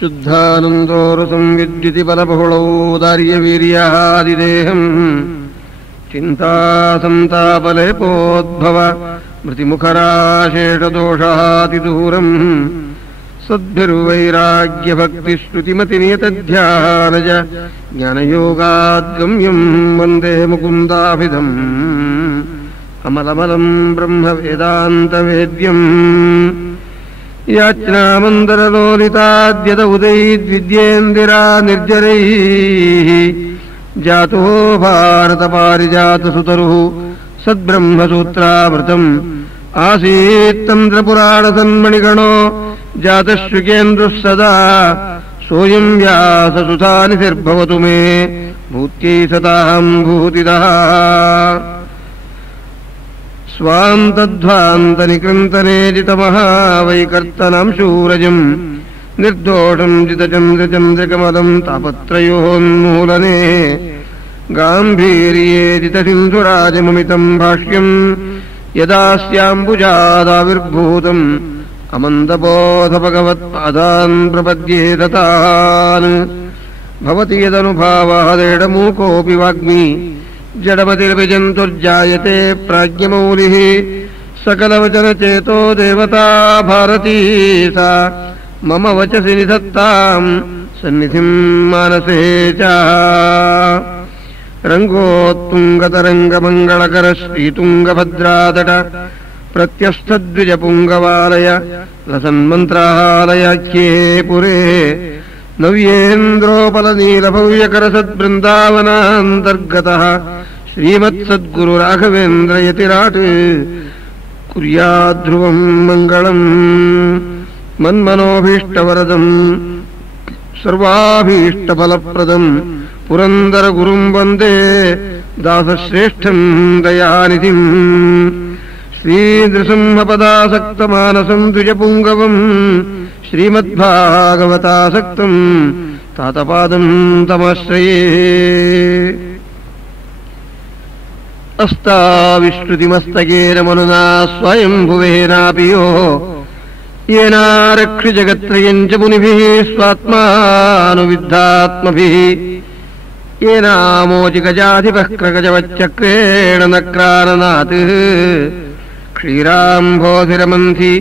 ಶುದ್ಧಾನಂದೋರಸಂ ವಿದ್ಯುತಿ ಬಲಬಹುಳೌದಾರ್ಯವೀರ್ಯಾದಿದೇಹಂ ಚಿಂತಾಸಂತಾಪಲೇಪೋದ್ಭವ ಮೃತಿಮುಖರಾಶೇಷದೋಷಾತಿದೂರಂ ಸದ್ಭಿರ್ವೈರಾಗ್ಯಭಕ್ತಿಶ್ರುತಿಮತಿನಿಯತಧ್ಯಾನಜ ಜ್ಞಾನಯೋಗಾದ್ಗಮ್ಯಂ ವಂದೇ ಮುಕುಂದಾಭಿಧಂ ಅಮಲಮಲಂ ಬ್ರಹ್ಮವೇದಾಂತವೇದ್ಯಂ ಯಾಚ್ನಾಮಂದರಲೋಲಿತಾದ್ಯದ ಉದೈದ್ವಿದ್ಯೇಂದಿರಾ ನಿರ್ಜರೈಃ ಜಾತೋ ಭಾರತ ಪಾರಿಜಾತಸುತರುಃ ಸದ್ಬ್ರಹ್ಮಸೂತ್ರಾಮೃತಂ ಆಸೀತ್ತಂದ್ರಪುರಾಣಸನ್ಮಣಿಗಣೋ ಜಾತಶೃಕೇಂದ್ರಃ ಸದಾ ಸೋಯಂ ವ್ಯಾಸಸುಧಾನಿಧಿರ್ಭವತು ಮೇ ಭೂತ್ಯೈ ಸತಾಂ ಭೂತಿದಃ ಸ್ವಾಂತಧ್ವಾಂತನಿಕೃಂತನೇಜಿತಮಹಾವೈಕರ್ತನಾಂ ಶೂರಜಂ ನಿರ್ದೋಷಂ ಜಿತಚಂದ್ರಚಂದ್ರಕಮಲಂ ತಾಪತ್ರಯೋನ್ಮೂಲನೆ ಗಾಂಭೀರ್ಯೇಜಿತಸಿಂಧುರಾಜಮಮಿತಂ ಭಾಷ್ಯಂ ಯದಾಸ್ಯಾಂಬುಜಾದಾವಿರ್ಭೂತಂ ಅಮಂದಬೋಧ ಭಗವತ್ಪಾದಾನ್ ಪ್ರಪದ್ಯೇ ತತಾನ್ ಭವತಿ ಯದನುಭಾವಾದೇಡಮೂಕೋಪಿ ವಾಗ್ಮಿ ಜಡಮತಿರ್ವಿಜಂತುರ್ಜಾಯತೆ ಪ್ರಾಜ್ಞಮೌಲಿಃ ಸಕಲವಚನಚೇತೋ ದೇವತಾ ಭಾರತೀ ಸಾ ಮಮ ವಚಸಿ ನಿಧತ್ತಾಂ ಸನ್ನಿಧಿಂ ಮಾನಸೇ ಚ ರಂಗೋತ್ತುಂಗತರಂಗಮಂಗಳಕರ ಶ್ರೀತುಂಗಭದ್ರಾತಟ ಪ್ರತ್ಯಸ್ಥದ್ವಿಜಪುಂಗವಾಲಯ ಲಸನ್ಮಂತ್ರಾಲಯಾಖ್ಯೇ ಪುರೇ ನವ್ಯೇಂದ್ರೋಪಲನೀಲಭವ್ಯಕರ ಸದ್ಬೃಂದಾವನಾಂತರ್ಗತಃ ಶ್ರೀಮತ್ಸದ್ಗುರು ರಾಘವೇಂದ್ರ ಯತಿರಾಟ್ ಕುರ್ಯಾದ್ಧ್ರುವಂ ಮಂಗಳಂ ಮನ್ಮನೋಭೀಷ್ಟವರದಂ ಸರ್ವಾಭೀಷ್ಟಫಲಪ್ರದಂ ಪುರಂದರ ಗುರುಂ ವಂದೇ ದಾಸಶ್ರೇಷ್ಠಂ ದಯಾನಿಧಿಂ ಶ್ರೀನೃಸಿಂಹಪದಾಸಕ್ತಮಾನಸಂ ದ್ವಿಜಪುಂಗವಂ ಶ್ರೀಮದ್ಭಾಗವತಾಸಕ್ತಂ ತಾತಪಾದಂ ತಮಾಶ್ರಯೇ ಅಸ್ತಾವಿಶ್ರುತಿಮಸ್ತಕೇನ ಮನುನಾ ಸ್ವಯಂಭುವೇನಾಪಿ ಯೋ ಯೇನಾರಕ್ಷಿ ಜಗತ್ರಯಂಚ ಮುನಿಭಿಃ ಸ್ವಾತ್ಮಾನುವಿದ್ಧಾತ್ಮಭಿಃ ಯೇನಾಮೋಚಿಗಜಾಧಿಪಃ ಕ್ರಗಜವಚ್ಚಕ್ರೇಣ ನಕ್ರಾನನಾತ್ ಕ್ಷೀರಾಂಭೋಧಿರಮಂಥಿ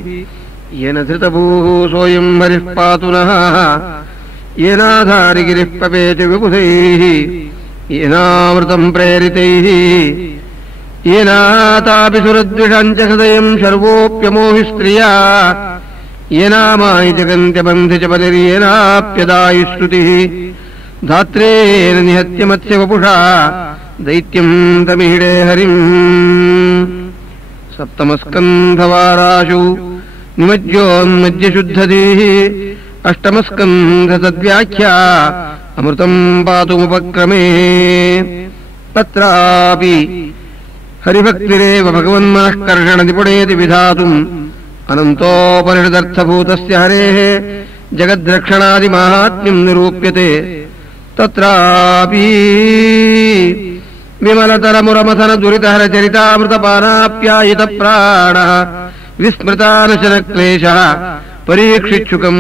ಯೇನ ಧೃತಭೂಃ ಸೋಯಂ ಹರಿಃ ಪಾತು ನಃ ಯೇನಾಧಾರಿಗಿರಿಃ ಪಪೇತಿ ವಿಬುಧೈಃ ಯೇನಾಮೃತಂ ಪ್ರೇರಿತೈಃ ಯೇನಾತಾಪಿ ಸುರದ್ವಿಷಾಂಚ ಹೃದಯಂ ಸರ್ವೋಪ್ಯಮೋಹಿ ಸ್ತ್ರಿಯಾ ಯೇನಾಮಾನಿ ಜಗಂತ್ಯಬಂಧಿ ಚ ಬಲಿರ್ಯೇನಾಪ್ಯದಾಯಿ ಶ್ರುತಿಃ ಧಾತ್ರೇಣ ನಿಹತ್ಯ ಮತ್ಸ್ಯ ವಪುಷಾ ದೈತ್ಯಂ ತಮೀಡೇ ಹರಿಂ ಸಪ್ತಮಸ್ಕಂಧವಾರಾಶು ನಿಮಜ್ಜೋನ್ಮಜ್ಜಶುದ್ಧಧೀಃ ಅಷ್ಟಮಸ್ಕಂಧಸದ್ವ್ಯಾಖ್ಯಾ ಅಮೃತಂ ಪಾತುಮುಪಕ್ರಮೇ ತತ್ರಾಪಿ ಹರಿಭಕ್ತಿರೇವ ಭಗವನ್ಮನಃಕರ್ಷಣ ನಿಪುಣೇತಿ ವಿಧಾತುಂ ಅನಂತೋಪನಿಷದರ್ಥಭೂತಸ್ಯ ಹರೇಃ ಜಗದ್ರಕ್ಷಣಾದಿಮಾಹಾತ್ಮ್ಯಂ ನಿರೂಪ್ಯತೆ ತತ್ರಾಪಿ ವಿಮಲತರಮುರಮಥನ ದುರಿತಹರ ಚರಿತಾಮೃತಪಾನಾಪ್ಯಾಯಿತ ಪ್ರಾಣಃ ವಿಸ್ಮೃತಾನಶನ ಕ್ಲೇಶಃ ಪರೀಕ್ಷಿಚ್ಛುಕಂ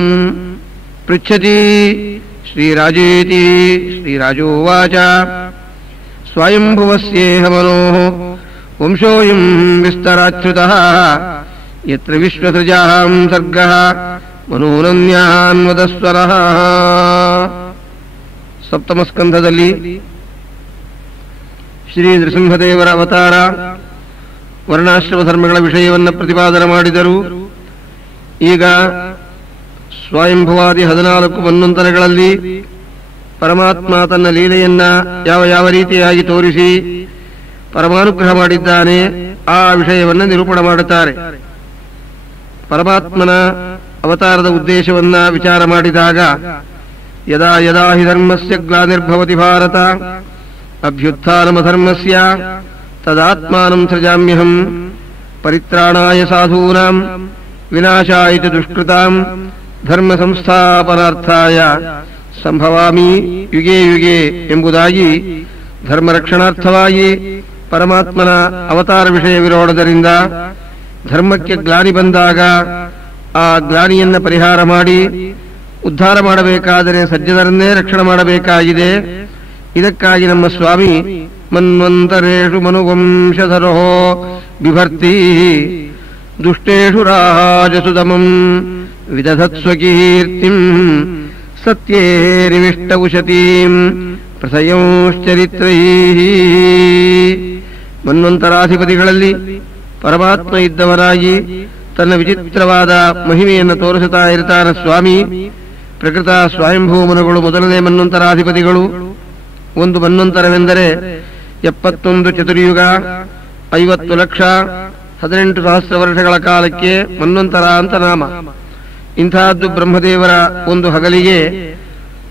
ಪೃಚ್ಛತಿ ಶ್ರೀರಾಜೇತಿ ಶ್ರೀರಾಜೋವಾಚ ಸ್ವಯಂಭುವಸ್ಯೇಹ ಮನೋಃ ವಂಶೋऽಯಂ ವಿಸ್ತರಾಚ್ಯುತಃ ಯತ್ರ ವಿಶ್ವಸೃಜಾಂ ಸರ್ಗಃ ಮನೋನನ್ಯಾನ್ವದಸ್ವರಃ. ಸಪ್ತಮಸ್ಕಂಧದಲ್ಲಿ ಶ್ರೀ ನೃಸಿಂಹದೇವರ ಅವತಾರ ವರ್ಣಾಶ್ರಮ ಧರ್ಮಗಳ ವಿಷಯವನ್ನು ಪ್ರತಿಪಾದನೆ ಮಾಡಿದರು. ಈಗ ಸ್ವಯಂಭುವಾದಿ 14 ಮನ್ವಂತರಗಳಲ್ಲಿ ಪರಮಾತ್ಮ ತನ್ನ ಲೀಲೆಯನ್ನ ಯಾವ ರೀತಿಯಾಗಿ ತೋರಿಸಿ ಪರಮಾನುಗ್ರಹ ಮಾಡಿದ್ದಾನೆ ಆ ವಿಷಯವನ್ನು ನಿರೂಪಣೆ ಮಾಡುತ್ತಾರೆ. ಪರಮಾತ್ಮನ ಅವತಾರದ ಉದ್ದೇಶವನ್ನ ವಿಚಾರ ಮಾಡಿದಾಗ ಯದಾ ಯದಾ ಹಿ ಧರ್ಮಸ್ಯ ಗ್ಲಾನಿರ್ಭವತಿ ಭಾರತ ಅಭ್ಯುತ್ಥಾನಮಧರ್ಮಸ್ಯ ತದಾತ್ಮಾನಂ ಸೃಜಾಮ್ಯಹಂ ಪರಿತ್ರಾಣಾಯ ಸಾಧೂನಾಂ ವಿನಾಶಾಯ ಚ ದುಷ್ಕೃತಾಂ ಧರ್ಮ ಸಂಸ್ಥಾಪನಾರ್ಥಾಯ ಸಂಭವಾಮಿ ಯುಗೇ ಯುಗೇ ಎಂಬುದಾಗಿ ಧರ್ಮ ರಕ್ಷಣಾರ್ಥವಾಗಿ ಪರಮಾತ್ಮನ ಅವತಾರ ವಿಷಯವಿರೋಣದರಿಂದ ಧರ್ಮಕ್ಕೆ ಗ್ಲಾನಿ ಬಂದಾಗ ಆ ಗ್ಲಾನಿಯನ್ನ ಪರಿಹಾರ ಮಾಡಿ ಉದ್ಧಾರ ಮಾಡಬೇಕಾದರೆ ಸಜ್ಜನರನ್ನೇ ರಕ್ಷಣೆ ಮಾಡಬೇಕಾಗಿದೆ. ಇದಕ್ಕಾಗಿ ನಮ್ಮ ಸ್ವಾಮಿ ಮನ್ವಂತರೇಷು ಮನುವಂಶಧರೋ ಬಿಭರ್ತಿ ದುಷ್ಟೇಷು ರಾಜಸುದಮಂ ವಿದಧತ್ಸ್ವಕೀರ್ತಿಂ ಸತ್ಯೇ ನಿವಿಷ್ಟವುಶತೀಂ ಪ್ರಸಯೋಶ್ಚರಿತ್ರೈಃ. ಮನ್ವಂತರಾಧಿಪತಿಗಳಲ್ಲಿ ಪರಮಾತ್ಮ ಇದ್ದವರಾಗಿ ತನ್ನ ವಿಚಿತ್ರವಾದ ಮಹಿಮೆಯನ್ನು ತೋರಿಸುತ್ತಾ ಇರ್ತಾನ ಸ್ವಾಮಿ. ಪ್ರಕೃತ ಸ್ವಯಂಭೂಮನುಗಳು ಮೊದಲನೇ ಮನ್ವಂತರಾಧಿಪತಿಗಳು. ಒಂದು ಮನ್ವಂತರವೆಂದರೆ 71 ಚತುರ್ಯುಗ, 50 ಲಕ್ಷ 18 ಸಹಸ್ರ ವರ್ಷಗಳ ಕಾಲಕ್ಕೆ ಮನ್ವಂತರ ಅಂತ ನಾಮ. ಇಂತಹದ್ದು ಬ್ರಹ್ಮದೇವರ ಒಂದು ಹಗಲಿಗೆ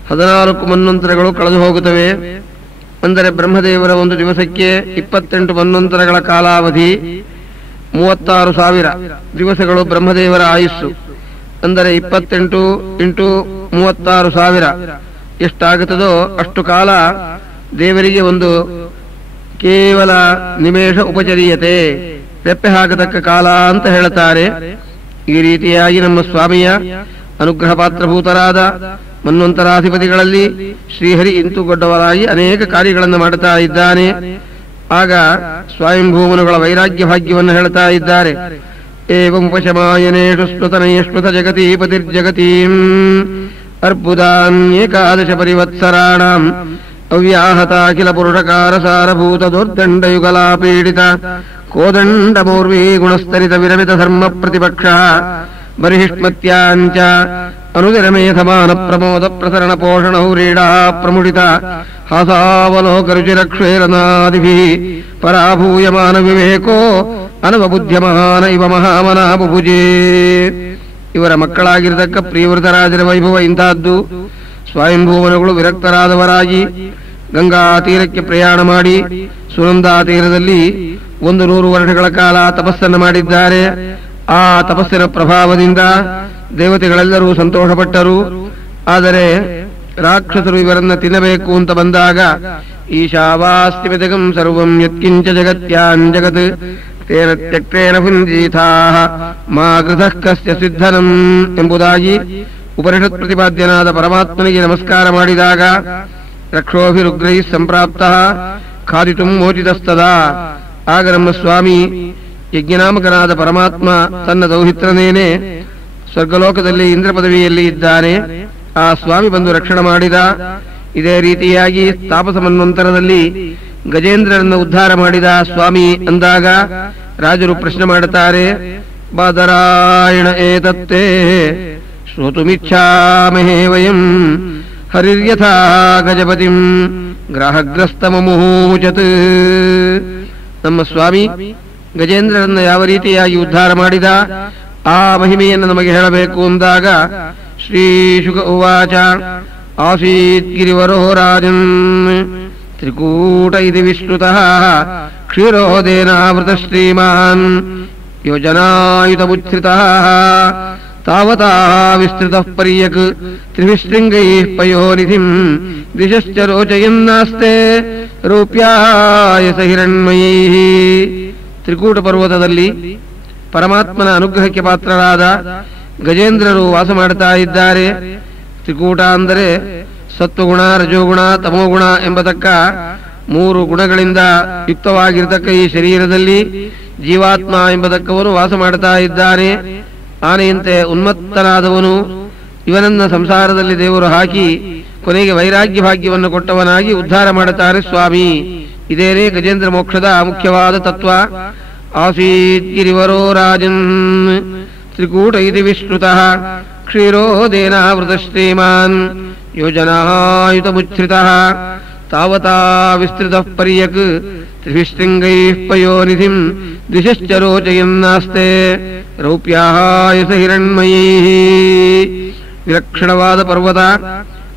14 ಮನ್ವಂತರಗಳು ಕಳೆದು ಹೋಗುತ್ತವೆ. ಅಂದರೆ ಬ್ರಹ್ಮದೇವರ ಒಂದು ದಿವಸಕ್ಕೆ 28 ಮನ್ವಂತರಗಳ ಕಾಲಾವಧಿ, 36,000 ದಿವಸಗಳು ಬ್ರಹ್ಮದೇವರ ಆಯುಸ್ಸು. ಅಂದರೆ 28 × 36,000 ಎಷ್ಟಾಗುತ್ತದೋ ಅಷ್ಟು ಕಾಲ ದೇವರಿಗೆ ಒಂದು ಕೇವಲ ನಿಮೇಷ ಉಪಚರ್ಯತೆ, ರೆಪ್ಪೆ ಹಾಕತಕ್ಕ ಕಾಲ ಅಂತ ಹೇಳುತ್ತಾರೆ. ಈ ರೀತಿಯಾಗಿ ನಮ್ಮ ಸ್ವಾಮಿಯ ಅನುಗ್ರಹ ಪಾತ್ರಭೂತರಾದ ಮನ್ವಂತರಾಧಿಪತಿಗಳಲ್ಲಿ ಶ್ರೀಹರಿ ಇಂತುಗೊಡ್ಡವರಾಗಿ ಅನೇಕ ಕಾರ್ಯಗಳನ್ನು ಮಾಡುತ್ತಾ ಇದ್ದಾನೆ. ಆಗ ಸ್ವಯಂಭೂಮನುಗಳ ವೈರಾಗ್ಯ ಭಾಗ್ಯವನ್ನು ಹೇಳ್ತಾ ಇದ್ದಾರೆ. ಏವಂ ಉಪಶಮಾಯನೇಷು ಸ್ಮೃತನಯಶ್ಮೃತ ಜಗತೀಪತಿರ್ಜಗತೀಂ ಅರ್ಬುದಾನ್ಯೇಕಾದಶ ಪರಿವತ್ಸರಾಣಾಂ ಅವ್ಯಾಹತಾಖಿಲ ಪುರುಷಕಾರ ಸಾರಭೂತ ದುರ್ದಂಡಯುಗಲಾ ಪೀಡಿತ ಕೋದಂಡಮೌರ್ವೀ ಗುಣಸ್ತರಿತ ವಿರಮಿತ ಧರ್ಮ ಪ್ರತಿಪಕ್ಷ ಬರಿಹಿಷ್ಮತ್ಯಾಂಚ ಅನುದಿನಮೇಧಮಾನ ಪ್ರಮೋದ ಪ್ರಸರಣ ಪೋಷಣ ಹೌರೀಡಾ ಪ್ರಮುಡಿತ ಹಾಸಾವಲೋಕರುಚಿರಕ್ಷೇರನಾದಿಭಿಃ ಪರಾಭೂಯಮಾನ ವಿವೇಕೋ ಅನವಬುದ್ಧ್ಯಮಾನ ಇವ ಮಹಾಮನಾ ಬುಭುಜೇ. ಇವರ ಮಕ್ಕಳಾಗಿರತಕ್ಕ ಪ್ರಿಯವೃತರಾಜರ ವೈಭವ ಇಂತಹದ್ದು. ಸ್ವಯಂಭೂಮನುಗಳು ವಿರಕ್ತರಾದವರಾಗಿ ಗಂಗಾ ತೀರಕ್ಕೆ ಪ್ರಯಾಣ ಮಾಡಿ ಸುನಂದಾ ತೀರದಲ್ಲಿ 100 ವರ್ಷಗಳ ಕಾಲ ತಪಸ್ಸನ್ನು ಮಾಡಿದ್ದಾರೆ. ಆ ತಪಸ್ಸಿನ ಪ್ರಭಾವದಿಂದ ದೇವತೆಗಳೆಲ್ಲರೂ ಸಂತೋಷಪಟ್ಟರು. ಆದರೆ ರಾಕ್ಷಸರು ಇವರನ್ನ ತಿನ್ನಬೇಕು ಅಂತ ಬಂದಾಗ ಈಶಾವಾಸ್ತಿಮಿದಗಂ ಸರ್ವಂ ಯತ್ಕಿಂಚ ಜಗತ್ಯಾನ್ ಜಗತ್ ತೇನ ತ್ಯಕ್ತೇನ ಭುಂಜೀಥಾಃ ಮಾ ಕೃತಃ ಕಸ್ಯ ಸಿದ್ಧನಂ ಎಂಬುದಾಗಿ ಉಪನಿಷತ್ ಪ್ರತಿಪಾದ್ಯನಾದ ಪರಮಾತ್ಮನಿಗೆ ನಮಸ್ಕಾರ ಮಾಡಿದಾಗ ರಕ್ಷೋಭಿರುಗ್ರೈಃ ಸಂಪ್ರಾಪ್ತಃ ಖಾದಿತುಂ ಮೋಚಿತಸ್ತದಾ. ಆಗ ನಮ್ಮ ಸ್ವಾಮಿ ಯಜ್ಞನಾಮಕನಾದ ಪರಮಾತ್ಮ ತನ್ನ ದೌಹಿತ್ರನೇನೆ ಸ್ವರ್ಗಲೋಕದಲ್ಲಿ ಇಂದ್ರ ಪದವಿಯಲ್ಲಿ ಇದ್ದಾನೆ. ಆ ಸ್ವಾಮಿ ಬಂದು ರಕ್ಷಣೆ ಮಾಡಿದ. ಇದೇ ರೀತಿಯಾಗಿ ತಾಪಸ ಮನ್ವಂತರದಲ್ಲಿ ಗಜೇಂದ್ರರನ್ನು ಉದ್ಧಾರ ಮಾಡಿದ ಸ್ವಾಮಿ ಅಂದಾಗ ರಾಜರು ಪ್ರಶ್ನೆ ಮಾಡುತ್ತಾರೆ, ಬಾದರಾಯಣ ಏತತ್ತೇ ಶ್ರೋತುಮಿಚ್ಛಾಮಹೇ ವಯಂ ಹರಿರ್ಯಥಾ ಗಜಪತಿಂ ಗ್ರಾಹಗ್ರಸ್ತಮಮೂಚತ್. ನಮ್ಮ ಸ್ವಾಮಿ ಗಜೇಂದ್ರರನ್ನು ಯಾವ ರೀತಿಯಾಗಿ ಉದ್ಧಾರ ಮಾಡಿದ ಆ ಮಹಿಮೆಯನ್ನು ನಮಗೆ ಹೇಳಬೇಕು ಅಂದಾಗ ಶ್ರೀಶುಕ ಉವಾಚ ಆಸೀತ್ ಗಿರಿವರೋ ರಾಜನ್ ತ್ರಿಕೂಟ ಇತಿ ವಿಶ್ರುತಃ ಕ್ಷೀರೋದೇನಾವೃತ ಶ್ರೀಮಾನ್ ಯೋಜನಾಯುತಮುಚ್ಛ್ರಿತಃ ತಾವತಾ ವಿಸ್ತೃತಃ ಪರ್ಯಕ್ ತ್ರಿವಿಶೃಂಗೈಃ ಪಯೋನಿಧಿಂ ದಿಶಶ್ಚ ರೋಚಯನ್ನಾಸ್ತೆ ರೂಪ್ಯಾಯಸ ಹಿರಣ್ಮಯೈಃ. ತ್ರಿಕೂಟ ಪರ್ವತದಲ್ಲಿ ಪರಮಾತ್ಮನ ಅನುಗ್ರಹಕ್ಕೆ ಪಾತ್ರರಾದ ಗಜೇಂದ್ರರು ವಾಸ ಮಾಡುತ್ತಾ ಇದ್ದಾರೆ. ತ್ರಿಕೂಟ ಅಂದರೆ ಸತ್ವಗುಣ, ರಜೋಗುಣ, ತಮೋಗುಣ ಎಂಬತಕ್ಕ 3 ಗುಣಗಳಿಂದ ಯುಕ್ತವಾಗಿರತಕ್ಕ ಈ ಶರೀರದಲ್ಲಿ ಜೀವಾತ್ಮ ಎಂಬತಕ್ಕವನು ವಾಸ ಮಾಡುತ್ತಾ ಇದ್ದಾನೆ. ಆನೆಯಂತೆ ಉನ್ಮತ್ತನಾದವನು. ಇವನನ್ನ ಸಂಸಾರದಲ್ಲಿ ದೇವರು ಹಾಕಿ ಕೊನೆಗೆ ವೈರಾಗ್ಯ ಭಾಗ್ಯವನ್ನು ಕೊಟ್ಟವನಾಗಿ ಉದ್ಧಾರ ಮಾಡುತ್ತಾರೆ ಸ್ವಾಮಿ. ಇದೇನೇ ಗಜೇಂದ್ರ ಮೋಕ್ಷದ ಮುಖ್ಯವಾದ ತತ್ವ. ಆಸೀತ್ ಗಿರಿವರೋ ರಾಜನ್ ತ್ರಿಕೂಟ ಇತಿ ವಿಶ್ರುತಃ ಕ್ಷೀರೋದೇನಾವೃತ ಶ್ರೀಮಾನ್ ಯೋಜನಾಯುತಮುಚ್ಛ್ರಿತಃ ತಾವತಾ ವಿಸ್ತೃತಃ ಪರ್ಯಕ್ ತ್ರಿವಿಶೃಂಗೈಃ ಪಯೋನಿಧಿಂ ದಿಶಶ್ಚ ರೋಚಯನ್ನಾಸ್ತೆ ರೌಪ್ಯಾಯಸ ಹಿರಣ್ಮಯೈಃ. ವಿಲಕ್ಷಣವಾದ ಪರ್ವತ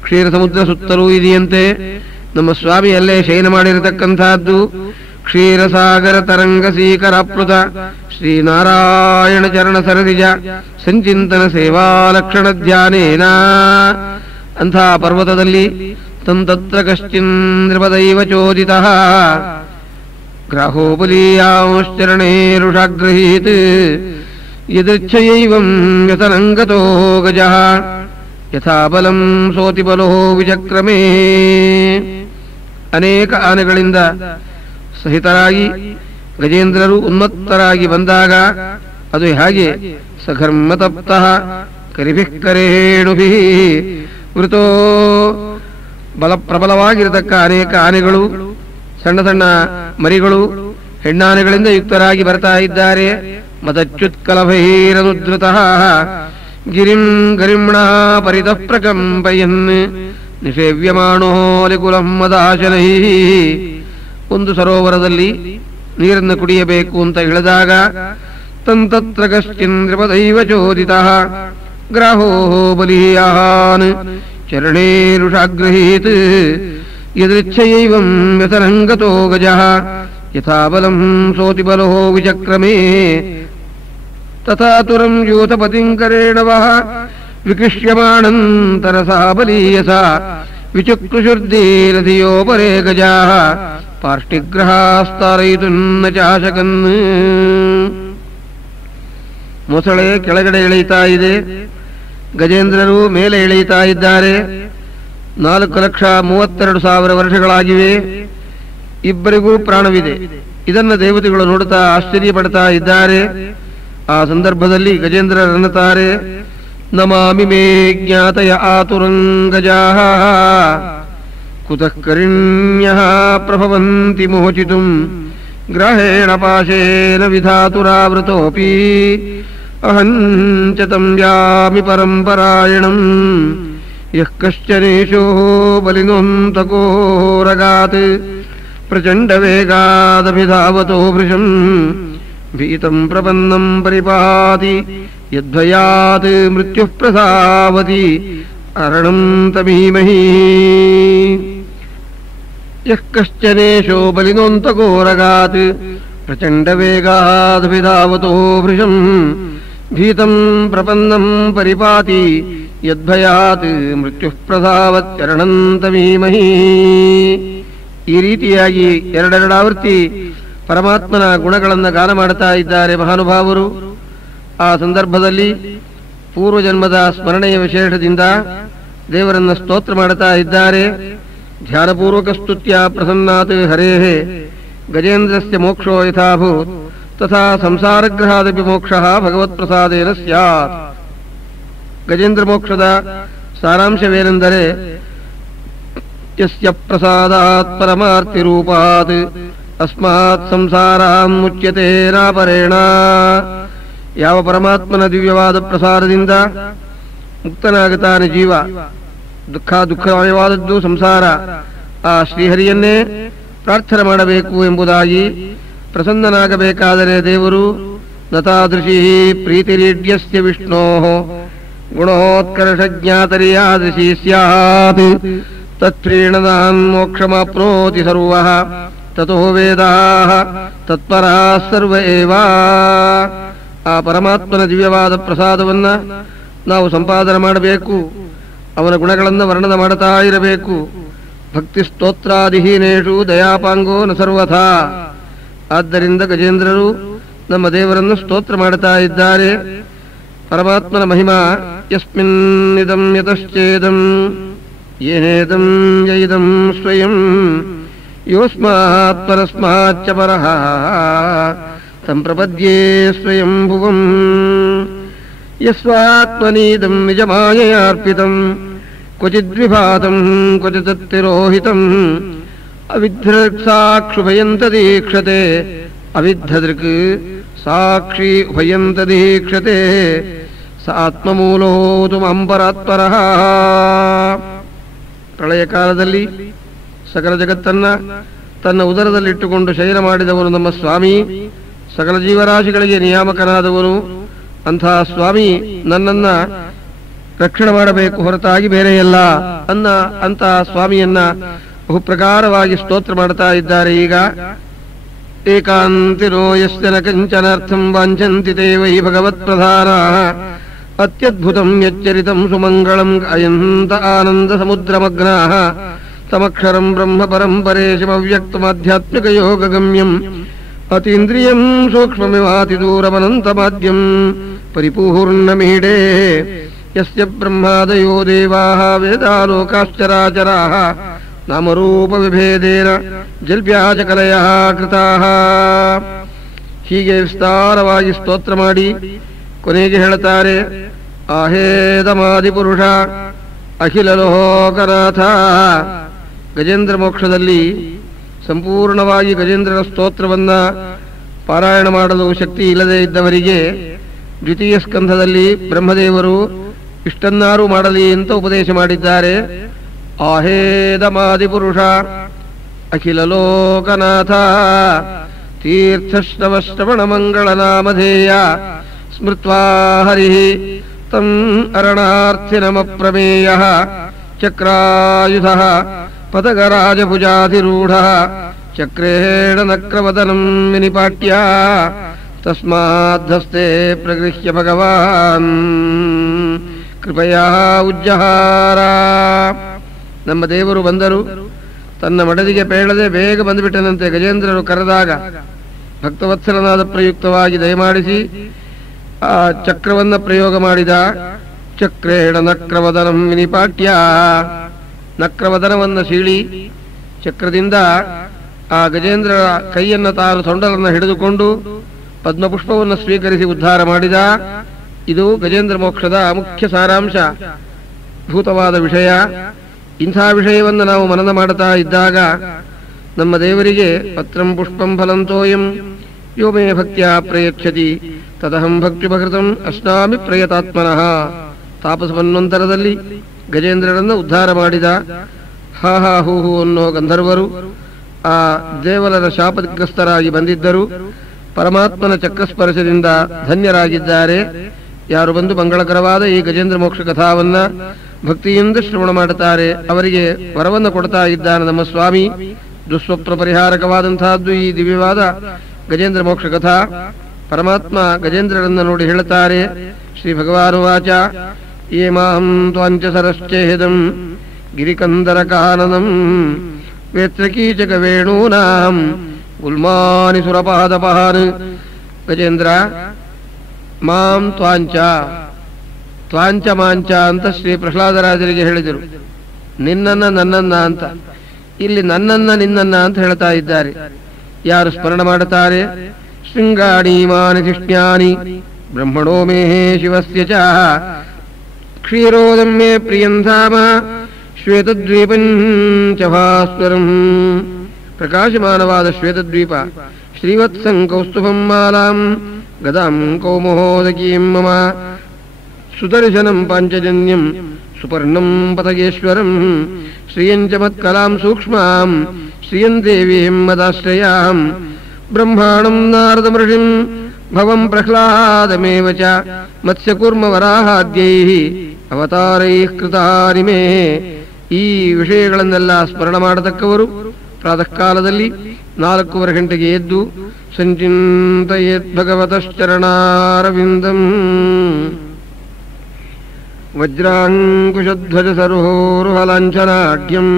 ಕ್ಷೀರ ಸಮುದ್ರ ಸುತ್ತಲೂ ಇದೆಯಂತೆ. ನಮ್ಮ ಸ್ವಾಮಿ ಅಲ್ಲೇ ಶಯನ ಮಾಡಿರತಕ್ಕಂಥದ್ದು. ಕ್ಷೀರಸಾಗರ ತರಂಗ ಸೀಕರಾಪ್ಲುತ ಶ್ರೀನಾರಾಯಣ ಚರಣ ಸರಸಿಜ ಸಂಚಿಂತನ ಸೇವಾಲಕ್ಷಣ ಧ್ಯಾನೇನ. ಅಂಥ ಪರ್ವತದಲ್ಲಿ ತಂತತ್ರ ಕಶ್ಚಿಂದ್ರಪದೈವ ಚೋದಿತಃ ಗ್ರಾಹೋಪಲೀಯಾಂಶ್ಚರಣೇರುಷಾಗ್ರಹೀತ್ ಯದೃಚ್ಛಯೈವಂ ವ್ಯಸನಂಗತೋ ಗಜಃ ಯಥಾ ಬಲಂ ಸೋತಿ ಬಲೋ ವಿಚಕ್ರಮೇ. ಅನೇಕ ಆನೆಗಳಿಂದ ಸಹಿತರಾಗಿ ಗಜೇಂದ್ರರು ಉನ್ಮತ್ತರಾಗಿ ಬಂದಾಗ ಅದು ಹೇಗೆ ಸಘರ್ಮತಪ್ತಃ ಕರಿಭಿಃ ಕರೇಣುಭಿಃ ವೃತೋ ಪ್ರಬಲವಾಗಿರತಕ್ಕ ಅನೇಕ ಆನೆಗಳು, ಸಣ್ಣ ಸಣ್ಣ ಮರಿಗಳು ಹೆಣ್ಣಾನೆಗಳಿಂದ ಯುಕ್ತರಾಗಿ ಬರ್ತಾ ಇದ್ದಾರೆ. ಮದಚ್ಯುತ್ಕಲಭೈರನುದ್ರತಃ ಗಿರಿಂ ಗರಿಮ್ಣ ಪರಿತಃ ಪ್ರಕಂಪಯನ್ ನಿಷೇವ್ಯಮಾಣೋ ಲಿಕುಲಂ ಮದಾಶನೈ. ಒಂದು ಸರೋವರದಲ್ಲಿ ನೀರನ್ನು ಕುಡಿಯಬೇಕು ಅಂತ ಇಳಿದಾಗ ತಂತತ್ರ ಕಶ್ಚಿಂದ್ರಪದೈವ ಚೋದಿತಃ ಗ್ರಾಹೋ ಬಲಿಯಾನ್ ಚರಣೇರುಷಾಗ್ರಹೀತ್ ಯದೃಚ್ಛಯೈವಂ ವ್ಯಸನಂಗತೋ ಗಜಃ ಯಥಾ ಬಲಂ ಸೋತಿ ಬಲೋ ವಿಚಕ್ರಮೇ ತಥಾ ತುರಂ ಯೂತಪತಿಂ ಕರೇಣವಃ ವಿಕೃಷ್ಯಮಾಣಂತರಸಾ ಬಲೀಯಸಾ ವಿಚಕ್ರುಷುರ್ಧೀರಧಿಯೋ ಪರೇ ಗಜಾಃ ಪಾರ್ಷ್ಟಿಗ್ರಹಾಸ್ತಾರಯಿತುನ್ನ ಚಾಶಕನ್. ಮೊಸಳೆ ಕೆಳಗಡೆ ಇಳಿತಾ ಇದೆ, ಗಜೇಂದ್ರರು ಮೇಲೆ ಇಳಿತಾ ಇದ್ದಾರೆ. 4,32,000 ವರ್ಷಗಳಾಗಿವೆ. ಇಬ್ಬರಿಗೂ ಪ್ರಾಣವಿದೆ. ಇದನ್ನು ದೇವತೆಗಳು ನೋಡುತ್ತಾ ಆಶ್ಚರ್ಯ ಪಡ್ತಾ ಇದ್ದಾರೆ. ಆ ಸಂದರ್ಭದಲ್ಲಿ ಗಜೇಂದ್ರರನ್ನುತ್ತಾರೆ, ನಮಾಮಿ ಮೇ ಜ್ಞಾತಯ ಆತುರಂಗಜಾಃ ಕುತಃ ಕರಿಣ್ಯಃ ಪ್ರಭವಂತಿ ಮೋಚಿತುಂ ಗ್ರಹೇಣ ಪಾಶೇನ ವಿಧಾತುರಾವೃತೋಪಿ ಅಹಂಚ ತಂ ಯಾಮಿ ಪರಂಪರಾಯಣಂ ಯಃ ಕಶ್ಚನೇಶೋ ಬಲಿನೋಂತಕೋರಗಾತ್ ಪ್ರಚಂಡ ವೇಗಾದಭಿಧಾವತೋ ಭೃಶಂ ಭೀತಂ ಪ್ರಪನ್ನಂ ಪರಿಪಾತಿ ಯದ್ಭಯಾತ್ ಮೃತ್ಯುಃ ಪ್ರಸಾವತಿ ಅರಣಂ ತಮೀಮಹಿ. ಯಃ ಕಶ್ಚನೇಶೋ ಬಲಿನೋಂತಕೋರಗಾತ್ ಪ್ರಚಂಡ ವೇಗಾದಭಿಧಾವತೋ ಭೃಶಂ ಭೀತಂ ಪ್ರಪನ್ನಂ ಪರಿಪಾತಿ ಯದ್ಭಯಾತ್ ಮೃತ್ಯುಃ ಪ್ರಸಾವತ್ಯರಣಂ ತಮೀಮಹಿ. ಈ ರೀತಿಯಾಗಿ ಎರಡೆರಡಾವರ್ತಿ ಪರಮಾತ್ಮನ ಗುಣಗಳನ್ನು ಗಾನ ಮಾಡುತ್ತಾ ಇದ್ದಾರೆ ಮಹಾನುಭಾವರು. ಆ ಸಂದರ್ಭದಲ್ಲಿ ಪೂರ್ವಜನ್ಮದ ಸ್ಮರಣೆಯ ವಿಶೇಷದಿಂದ ದೇವರನ್ನ ಸ್ತೋತ್ರ ಮಾಡುತ್ತಾ ಇದ್ದಾರೆ. ಧ್ಯಾನಪೂರ್ವಕ ಸ್ತುತ್ಯ ಪ್ರಸನ್ನಾತ್ ಹರೇಃ ಗಜೇಂದ್ರಸ್ಯ ಮೋಕ್ಷೋ ಯಥಾಭೂತ್ ತಥಾ ಸಂಸಾರಗ್ರಹಾದಪಿ ಮೋಕ್ಷಃ ಭಗವತ್ಪ್ರಸಾದೇನ ಸ್ಯಾತ್. ಗಜೇಂದ್ರ ಮೋಕ್ಷದ ಸಾರಾಂಶವೇನೆಂದರೆ ಯಸ್ಯ ಪ್ರಸಾದಾತ್ ಪರಮಾರ್ಥಿ ರೂಪಾತ್ ಅಸ್ಮಾತ್ ಸಂಸಾರಾನ್ ಮುಚ್ಯತೆ ನಾಪರೇಣ. ಯಾವ ಪರಮಾತ್ಮನ ದಿವ್ಯವಾದ ಪ್ರಸಾರದಿಂದ ಮುಕ್ತನಾಗುತ್ತಾನೆ ಜೀವ. ದುಃಖಮಯವಾದದ್ದು ಸಂಸಾರ. ಆ ಶ್ರೀಹರಿಯನ್ನೇ ಪ್ರಾರ್ಥನೆ ಮಾಡಬೇಕು ಎಂಬುದಾಗಿ ಪ್ರಸನ್ನನಾಗಬೇಕಾದರೆ ದೇವರು ನತಾದೃಶಿ ಪ್ರೀತಿರೀಡ್ಯಸ್ಯ ವಿಷ್ಣೋಃ ಗುಣೋತ್ಕರ್ಷಜ್ಞಾತರಿಯಾದೃಶಿ ಸ್ಯಾತ್ ತತ್ಪ್ರೀಣನಾನ್ ಮೋಕ್ಷಮಾಪ್ನೋತಿ ಸರ್ವಃ ತತೋ ವೇದಾಃ ತತ್ಪರಾಃ ಸರ್ವ ಏವ. ಆ ಪರಮಾತ್ಮನ ದಿವ್ಯವಾದ ಪ್ರಸಾದವನ್ನ ನಾವು ಸಂಪಾದನೆ ಮಾಡಬೇಕು. ಅವನ ಗುಣಗಳನ್ನು ವರ್ಣನ ಮಾಡುತ್ತಾ ಇರಬೇಕು. ಭಕ್ತಿ ಸ್ತೋತ್ರಾದಿಹೀನೇಷು ದಯಾಪಾಂಗೋ ನ ಸರ್ವಥಾ. ಆದ್ದರಿಂದ ಗಜೇಂದ್ರರು ನಮ್ಮ ದೇವರನ್ನು ಸ್ತೋತ್ರ ಮಾಡುತ್ತಾ ಇದ್ದಾರೆ. ಪರಮಾತ್ಮನ ಮಹಿಮಾ ಯಸ್ಮಿನ್ನಿದಂ ಯತಶ್ಚೇದಂ ಯೇನೇದಂ ಯೈದಂ ಸ್ವಯಂ ಯೋಸ್ಮಾತ್ ಪರಸ್ಮಾಚ್ಚ ಪರಃ ತಂ ಪ್ರಪದ್ಯೇ ಸ್ವಯಂ ಭುವಂ ಯಸ್ವಾತ್ಮನೀದಂ ನಿಜಮಾಯಯಾರ್ಪಿತಂ ಕ್ವಚಿದ್ವಿಭಾತಂ ಕ್ವಚಿತ್ತಿರೋಹಿತಂ ಅವಿದ್ಧೃಕ್ ಸಾಕ್ಷುಭಯಂತ ದೀಕ್ಷತೆ ಅವಿದ್ಧದೃಕ್ ಸಾಕ್ಷಿ ಉಭಯಂತ ದೀಕ್ಷತೆ ಸ ಆತ್ಮಮೂಲೋತು ಅಂಬರಾತ್ಪರಃ. ಪ್ರಳಯ ಕಾಲದಲ್ಲಿ ಸಕಲ ಜಗತ್ತನ್ನ ತನ್ನ ಉದರದಲ್ಲಿಟ್ಟುಕೊಂಡು ಶಯನ ಮಾಡಿದವನು ನಮ್ಮ ಸ್ವಾಮಿ. ಸಕಲ ಜೀವರಾಶಿಗಳಿಗೆ ನಿಯಾಮಕನಾದವನು. ಅಂತಹ ಸ್ವಾಮಿ ನನ್ನನ್ನ ರಕ್ಷಣೆ ಮಾಡಬೇಕು ಹೊರತಾಗಿ ಬೇರೆಯಲ್ಲ ಅಂತಹ ಸ್ವಾಮಿಯನ್ನ ಬಹುಪ್ರಕಾರವಾಗಿ ಸ್ತೋತ್ರ ಮಾಡ್ತಾ ಇದ್ದಾರೆ. ಈಗ ಏಕಾಂತಿನೋ ಯಸ್ಯ ನ ಕಂಚನಾರ್ಥಂ ವಾಂಛಂತಿ ತೇ ವೈ ಭಗವತ್ಪ್ರಧಾನಾಃ ಅತ್ಯದ್ಭುತಂ ಯಚ್ಚರಿತಂ ಸುಮಂಗಳಂ ಗಾಯಂತ ಆನಂದ ಸಮುದ್ರಮಗ್ನಾಃ ತಮಕ್ಷರಂ ಬ್ರಹ್ಮ ಪರಂ ಪರೇಶಮವ್ಯಕ್ತಮಾಧ್ಯಾತ್ಮಿಕ ಯೋಗಗಮ್ಯಂ ಅತೀಂದ್ರಿಯಂ ಸೂಕ್ಷ್ಮಮಿವಾತಿ ದೂರಮನಂತಮಾದ್ಯಂ ಪರಿಪೂರ್ಣಮೀಡೇ ಯಸ್ಯ ಬ್ರಹ್ಮಾದಯೋ ದೇವಾಃ ವೇದಾಲೋಕಾಶ್ಚರಾಚರಾಃ ನಾಮರೂಪವಿಭೇದೇನ ಜಲ್ಪ್ಯಾಚ ಕಲಯಃ ಕೃತಾಃ. ಹೀಗೆ ವಿಸ್ತಾರವಾಗಿ ಸ್ತೋತ್ರ ಮಾಡಿ ಕೊನೆಗೆ ಹೇಳ್ತಾರೆ, ಆಹೇದಮಾದಿಪುರುಷ ಅಖಿಲ ಲೋಕನಾಥ. ಗಜೇಂದ್ರ ಮೋಕ್ಷದಲ್ಲಿ ಸಂಪೂರ್ಣವಾಗಿ ಗಜೇಂದ್ರನ ಸ್ತೋತ್ರವನ್ನ ಪಾರಾಯಣ ಮಾಡಲು ಶಕ್ತಿ ಇಲ್ಲದೆ ಇದ್ದವರಿಗೆ ದ್ವಿತೀಯ ಸ್ಕಂಧದಲ್ಲಿ ಬ್ರಹ್ಮದೇವರು ಇಷ್ಟನ್ನಾರು ಮಾಡಲಿ ಅಂತ ಉಪದೇಶ ಮಾಡಿದ್ದಾರೆ. ಆಹೇದಮಾದಿಪುರುಷ ಅಖಿಲ ಲೋಕನಾಥ ತೀರ್ಥಶ್ರವಶ್ರವಣ ಮಂಗಳನಾಮಧೇಯ ಸ್ಮೃತ್ವಾ ಹರಿ ತಂ ಅರಣಾರ್ಥಿನಮಪ್ರಮೇಯ ಚಕ್ರಾಯುಧ ಪದಗರಾಜಭುಜಾಧಿರೂಢ ಚಕ್ರೇಣ ನಕ್ರವದನಂ ವಿನಿಪಾಟ್ಯ ತಸ್ಮಾದ್ಧಸ್ತೆ ಪ್ರಗೃಹ್ಯ ಭಗವಾನ್ ಕೃಪಯಾ ಉಜ್ಜಹಾರ. ನಮ್ಮ ದೇವರು ಬಂದರು, ತನ್ನ ಮಡದಿಗೆ ಪೇಳದೆ ಬೇಗ ಬಂದುಬಿಟ್ಟನಂತೆ. ಗಜೇಂದ್ರರು ಕರೆದಾಗ ಭಕ್ತವತ್ಸಲನಾದ ಪ್ರಯುಕ್ತವಾಗಿ ದಯಮಾಡಿಸಿ ಆ ಚಕ್ರವನ್ನ ಪ್ರಯೋಗ ಮಾಡಿದ. ಚಕ್ರೇಣ ನಕ್ರವದನಂ ವಿನಿಪಾಟ್ಯ, ನಕ್ರವದನವನ್ನ ಸೀಳಿ ಚಕ್ರದಿಂದ ಆ ಗಜೇಂದ್ರ ಕೈಯನ್ನ ತಾನು ಸೊಂಡಲನ್ನು ಹಿಡಿದುಕೊಂಡು ಪದ್ಮಪುಷ್ಪವನ್ನು ಸ್ವೀಕರಿಸಿ ಉದ್ಧಾರ ಮಾಡಿದ. ಇದು ಗಜೇಂದ್ರ ಮೋಕ್ಷದ ಮುಖ್ಯ ಸಾರಾಂಶ ಭೂತವಾದ ವಿಷಯ. ಇಂಥ ವಿಷಯವನ್ನು ನಾವು ಮನನ ಮಾಡುತ್ತಾ ಇದ್ದಾಗ ನಮ್ಮ ದೇವರಿಗೆ ಪತ್ರಂ ಪುಷ್ಪಂ ಫಲಂತೋಯಂ ಯೋ ಮೇ ಭಕ್ತ್ಯಾ ಪ್ರಯಚ್ಛತಿ ತದಹಂ ಭಕ್ತಿಭಕೃತಂ ಅಶ್ನಾಮಿ ಪ್ರಯತಾತ್ಮನಃ. ತಾಪಸಮನ್ವಂತರದಲ್ಲಿ ಗಜೇಂದ್ರರನ್ನು ಉದ್ಧಾರ ಮಾಡಿದ. ಹಾ ಹಾ ಹೂ ಹೂ ಅನ್ನೋ ಗಂಧರ್ವರು ಆ ದೇವಲರ ಶಾಪಗ್ರಸ್ತರಾಗಿ ಬಂದಿದ್ದರು. ಪರಮಾತ್ಮನ ಚಕ್ರಸ್ಪರ್ಶದಿಂದ ಧನ್ಯರಾಗಿದ್ದಾರೆ. ಯಾರು ಬಂದು ಮಂಗಳಕರವಾದ ಈ ಗಜೇಂದ್ರ ಮೋಕ್ಷ ಕಥಾವನ್ನ ಭಕ್ತಿಯಿಂದ ಶ್ರವಣ ಮಾಡುತ್ತಾರೆ ಅವರಿಗೆ ವರವನ್ನು ಕೊಡ್ತಾ ಇದ್ದಾನೆ ನಮ್ಮ ಸ್ವಾಮಿ. ದುಸ್ವಪ್ನ ಪರಿಹಾರಕವಾದಂತಹದ್ದು ಈ ದಿವ್ಯವಾದ ಗಜೇಂದ್ರ ಮೋಕ್ಷ ಕಥಾ. ಪರಮಾತ್ಮ ಗಜೇಂದ್ರರನ್ನು ನೋಡಿ ಹೇಳುತ್ತಾರೆ, ಶ್ರೀ ಭಗವಾನುವಾಚ ಯೇ ಮಾಂ ತ್ವಾಂಚ ಸರಶ್ಚೇದಂ ಗಿರಿಕಂದರ ಕಾನನಂ ವೇತ್ರಕೀಚಕ ವೇಣೂನಾಂ ಗುಲ್ಮಾನಿ ಸುರಪಾದಪಹಾನ್. ಗಜೇಂದ್ರ, ಮಾಂ ತ್ವಾಂಚ, ತ್ವಾಂಚ ಮಾಂಚ ಅಂತ ಶ್ರೀ ಪ್ರಹ್ಲಾದರಾಜರಿಗೆ ಹೇಳಿದರು. ನಿನ್ನನ್ನ ನನ್ನನ್ನ ಅಂತ, ಇಲ್ಲಿ ನನ್ನನ್ನ ನಿನ್ನನ್ನ ಅಂತ ಹೇಳ್ತಾ ಇದ್ದಾರೆ. ಯಾರು ಸ್ಮರಣ ಮಾಡುತ್ತಾರೆ, ಶೃಂಗಾಣೀಮಾನಿ ಧಿಷ್ಣ್ಯಾನಿ ಬ್ರಹ್ಮಣೋ ಮೇ ಶಿವಸ್ಯ ಚ ಕ್ಷೀರೋದಂ ಮೇ ಪ್ರಿಯಂ ಧಾಮ ಶ್ವೇತದ್ವೀಪಂ ಚ ಭಾಸ್ವರಂ. ಪ್ರಕಾಶಮಾನವಾದ ಶ್ವೇತದ್ವೀಪ, ಶ್ರೀವತ್ಸಂ ಕೌಸ್ತುಭಂ ಮಾಲಾಂ ಗದಾಂ ಕೌಮೋದಕೀಂ ಮಮ ಸುದರ್ಶನಂ ಪಾಂಚಜನ್ಯಂ ಸುಪರ್ಣಂ ಪತಗೇಶ್ವರಂ ಶ್ರಿಯಂಚ ಮತ್ಕಲಾಂ ಸೂಕ್ಷ್ಮಾಂ ಶ್ರಿಯಂ ದೇವೀಂ ಮದಾಶ್ರಯಾಂ ಬ್ರಹ್ಮಾಣಂ ನಾರದಮೃಷಿಂ ಭವಂ ಪ್ರಹ್ಲಾದಮೇವ ಚ ಮತ್ಸ್ಯಕೂರ್ಮ ವರಾಹಾದ್ಯೈಃ ಅವತಾರೈಃ ಕೃತಾನಿ ಮೇ. ಈ ವಿಷಯಗಳನ್ನೆಲ್ಲ ಸ್ಮರಣ ಮಾಡತಕ್ಕವರು ಪ್ರಾತಃ ಕಾಲದಲ್ಲಿ 4 ಗಂಟೆಗೆ ಎದ್ದು ಸಂಚಿಂತಯೇತ್ ಭಗವತಶ್ಚರಣಾರವಿಂದಂ ವಜ್ರಾಂಕುಶಧ್ವಜ ಸರೋರುಹಲಾಂಛನಾಢ್ಯಂ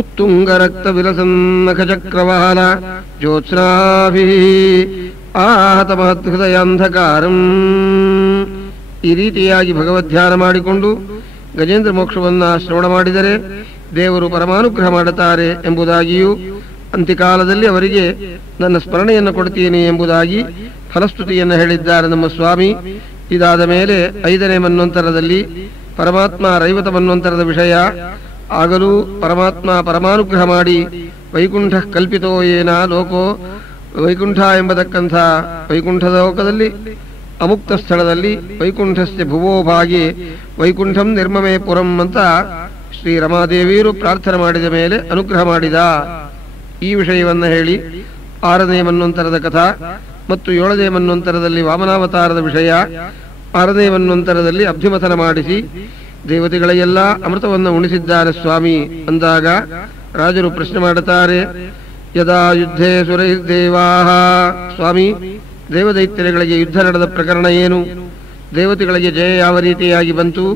ಉತ್ತುಂಗರಕ್ತ ವಿಲಸನ್ನಖಚಕ್ರವಾಲ ಜ್ಯೋತ್ಸ್ನಾಭಿಃ ಆಹತ ಮಹತ್ಹೃದಯಾಂಧಕಾರಂ. ಈ ರೀತಿಯಾಗಿ ಭಗವದ್ಧ್ಯಾನ ಮಾಡಿಕೊಂಡು ಗಜೇಂದ್ರ ಮೋಕ್ಷವನ್ನ ಶ್ರವಣ ಮಾಡಿದರೆ ದೇವರು ಪರಮಾನುಗ್ರಹ ಮಾಡುತ್ತಾರೆ ಎಂಬುದಾಗಿಯೂ ಅಂತ್ಯಕಾಲದಲ್ಲಿ ಅವರಿಗೆ ನನ್ನ ಸ್ಮರಣೆಯನ್ನು ಕೊಡ್ತೀನಿ ಎಂಬುದಾಗಿ ಫಲಸ್ತುತಿಯನ್ನು ಹೇಳಿದ್ದಾರೆ ನಮ್ಮ ಸ್ವಾಮಿ. ಇದಾದ ಮೇಲೆ 5ನೇ ಮನ್ವಂತರದಲ್ಲಿ ಪರಮಾತ್ಮ ರೈವತ ಮನ್ವಂತರದ ವಿಷಯ. ಆಗಲೂ ಪರಮಾತ್ಮ ಪರಮಾನುಗ್ರಹ ಮಾಡಿ ವೈಕುಂಠ ಕಲ್ಪಿತೋ ಏನ ಲೋಕೋ ವೈಕುಂಠ ಎಂಬತಕ್ಕಂಥ ವೈಕುಂಠದ ಲೋಕದಲ್ಲಿ ಅಮುಕ್ತ ಸ್ಥಳದಲ್ಲಿ ವೈಕುಂಠಸ್ಯ ಭುವೋ ಭಾಗೆ ವೈಕುಂಠಂ ನಿರ್ಮಮೇ ಪುರಂ ಅಂತ ಶ್ರೀ ರಮಾದೇವಿಯರು ಪ್ರಾರ್ಥನೆ ಮಾಡಿದ ಮೇಲೆ ಅನುಗ್ರಹ ಮಾಡಿದ. ಈ ವಿಷಯವನ್ನು ಹೇಳಿ 6ನೇ ಮನ್ವಂತರದ ಕಥಾ ಮತ್ತು 7ನೇ ಮನ್ವಂತರದಲ್ಲಿ ವಾಮನಾವತಾರದ ವಿಷಯ, 6ನೇ ಮನ್ವಂತರದಲ್ಲಿ ಅಭ್ಯುಮಥನ ಮಾಡಿಸಿ ದೇವತೆಗಳಿಗೆಲ್ಲ ಅಮೃತವನ್ನು ಉಣಿಸಿದ್ದಾರೆ ಸ್ವಾಮಿ ಅಂದಾಗ ರಾಜರು ಪ್ರಶ್ನೆ ಮಾಡುತ್ತಾರೆ, ಯದಾ ಯುದ್ಧೇ ಸುರೈರ್ದೇವಾಃ. ಸ್ವಾಮಿ, ದೇವದೈತ್ಯರುಗಳಿಗೆ ಯುದ್ಧ ನಡೆದ ಪ್ರಕರಣ ಏನು? ದೇವತೆಗಳಿಗೆ ಜಯ ಯಾವ ರೀತಿಯಾಗಿ ಬಂತು?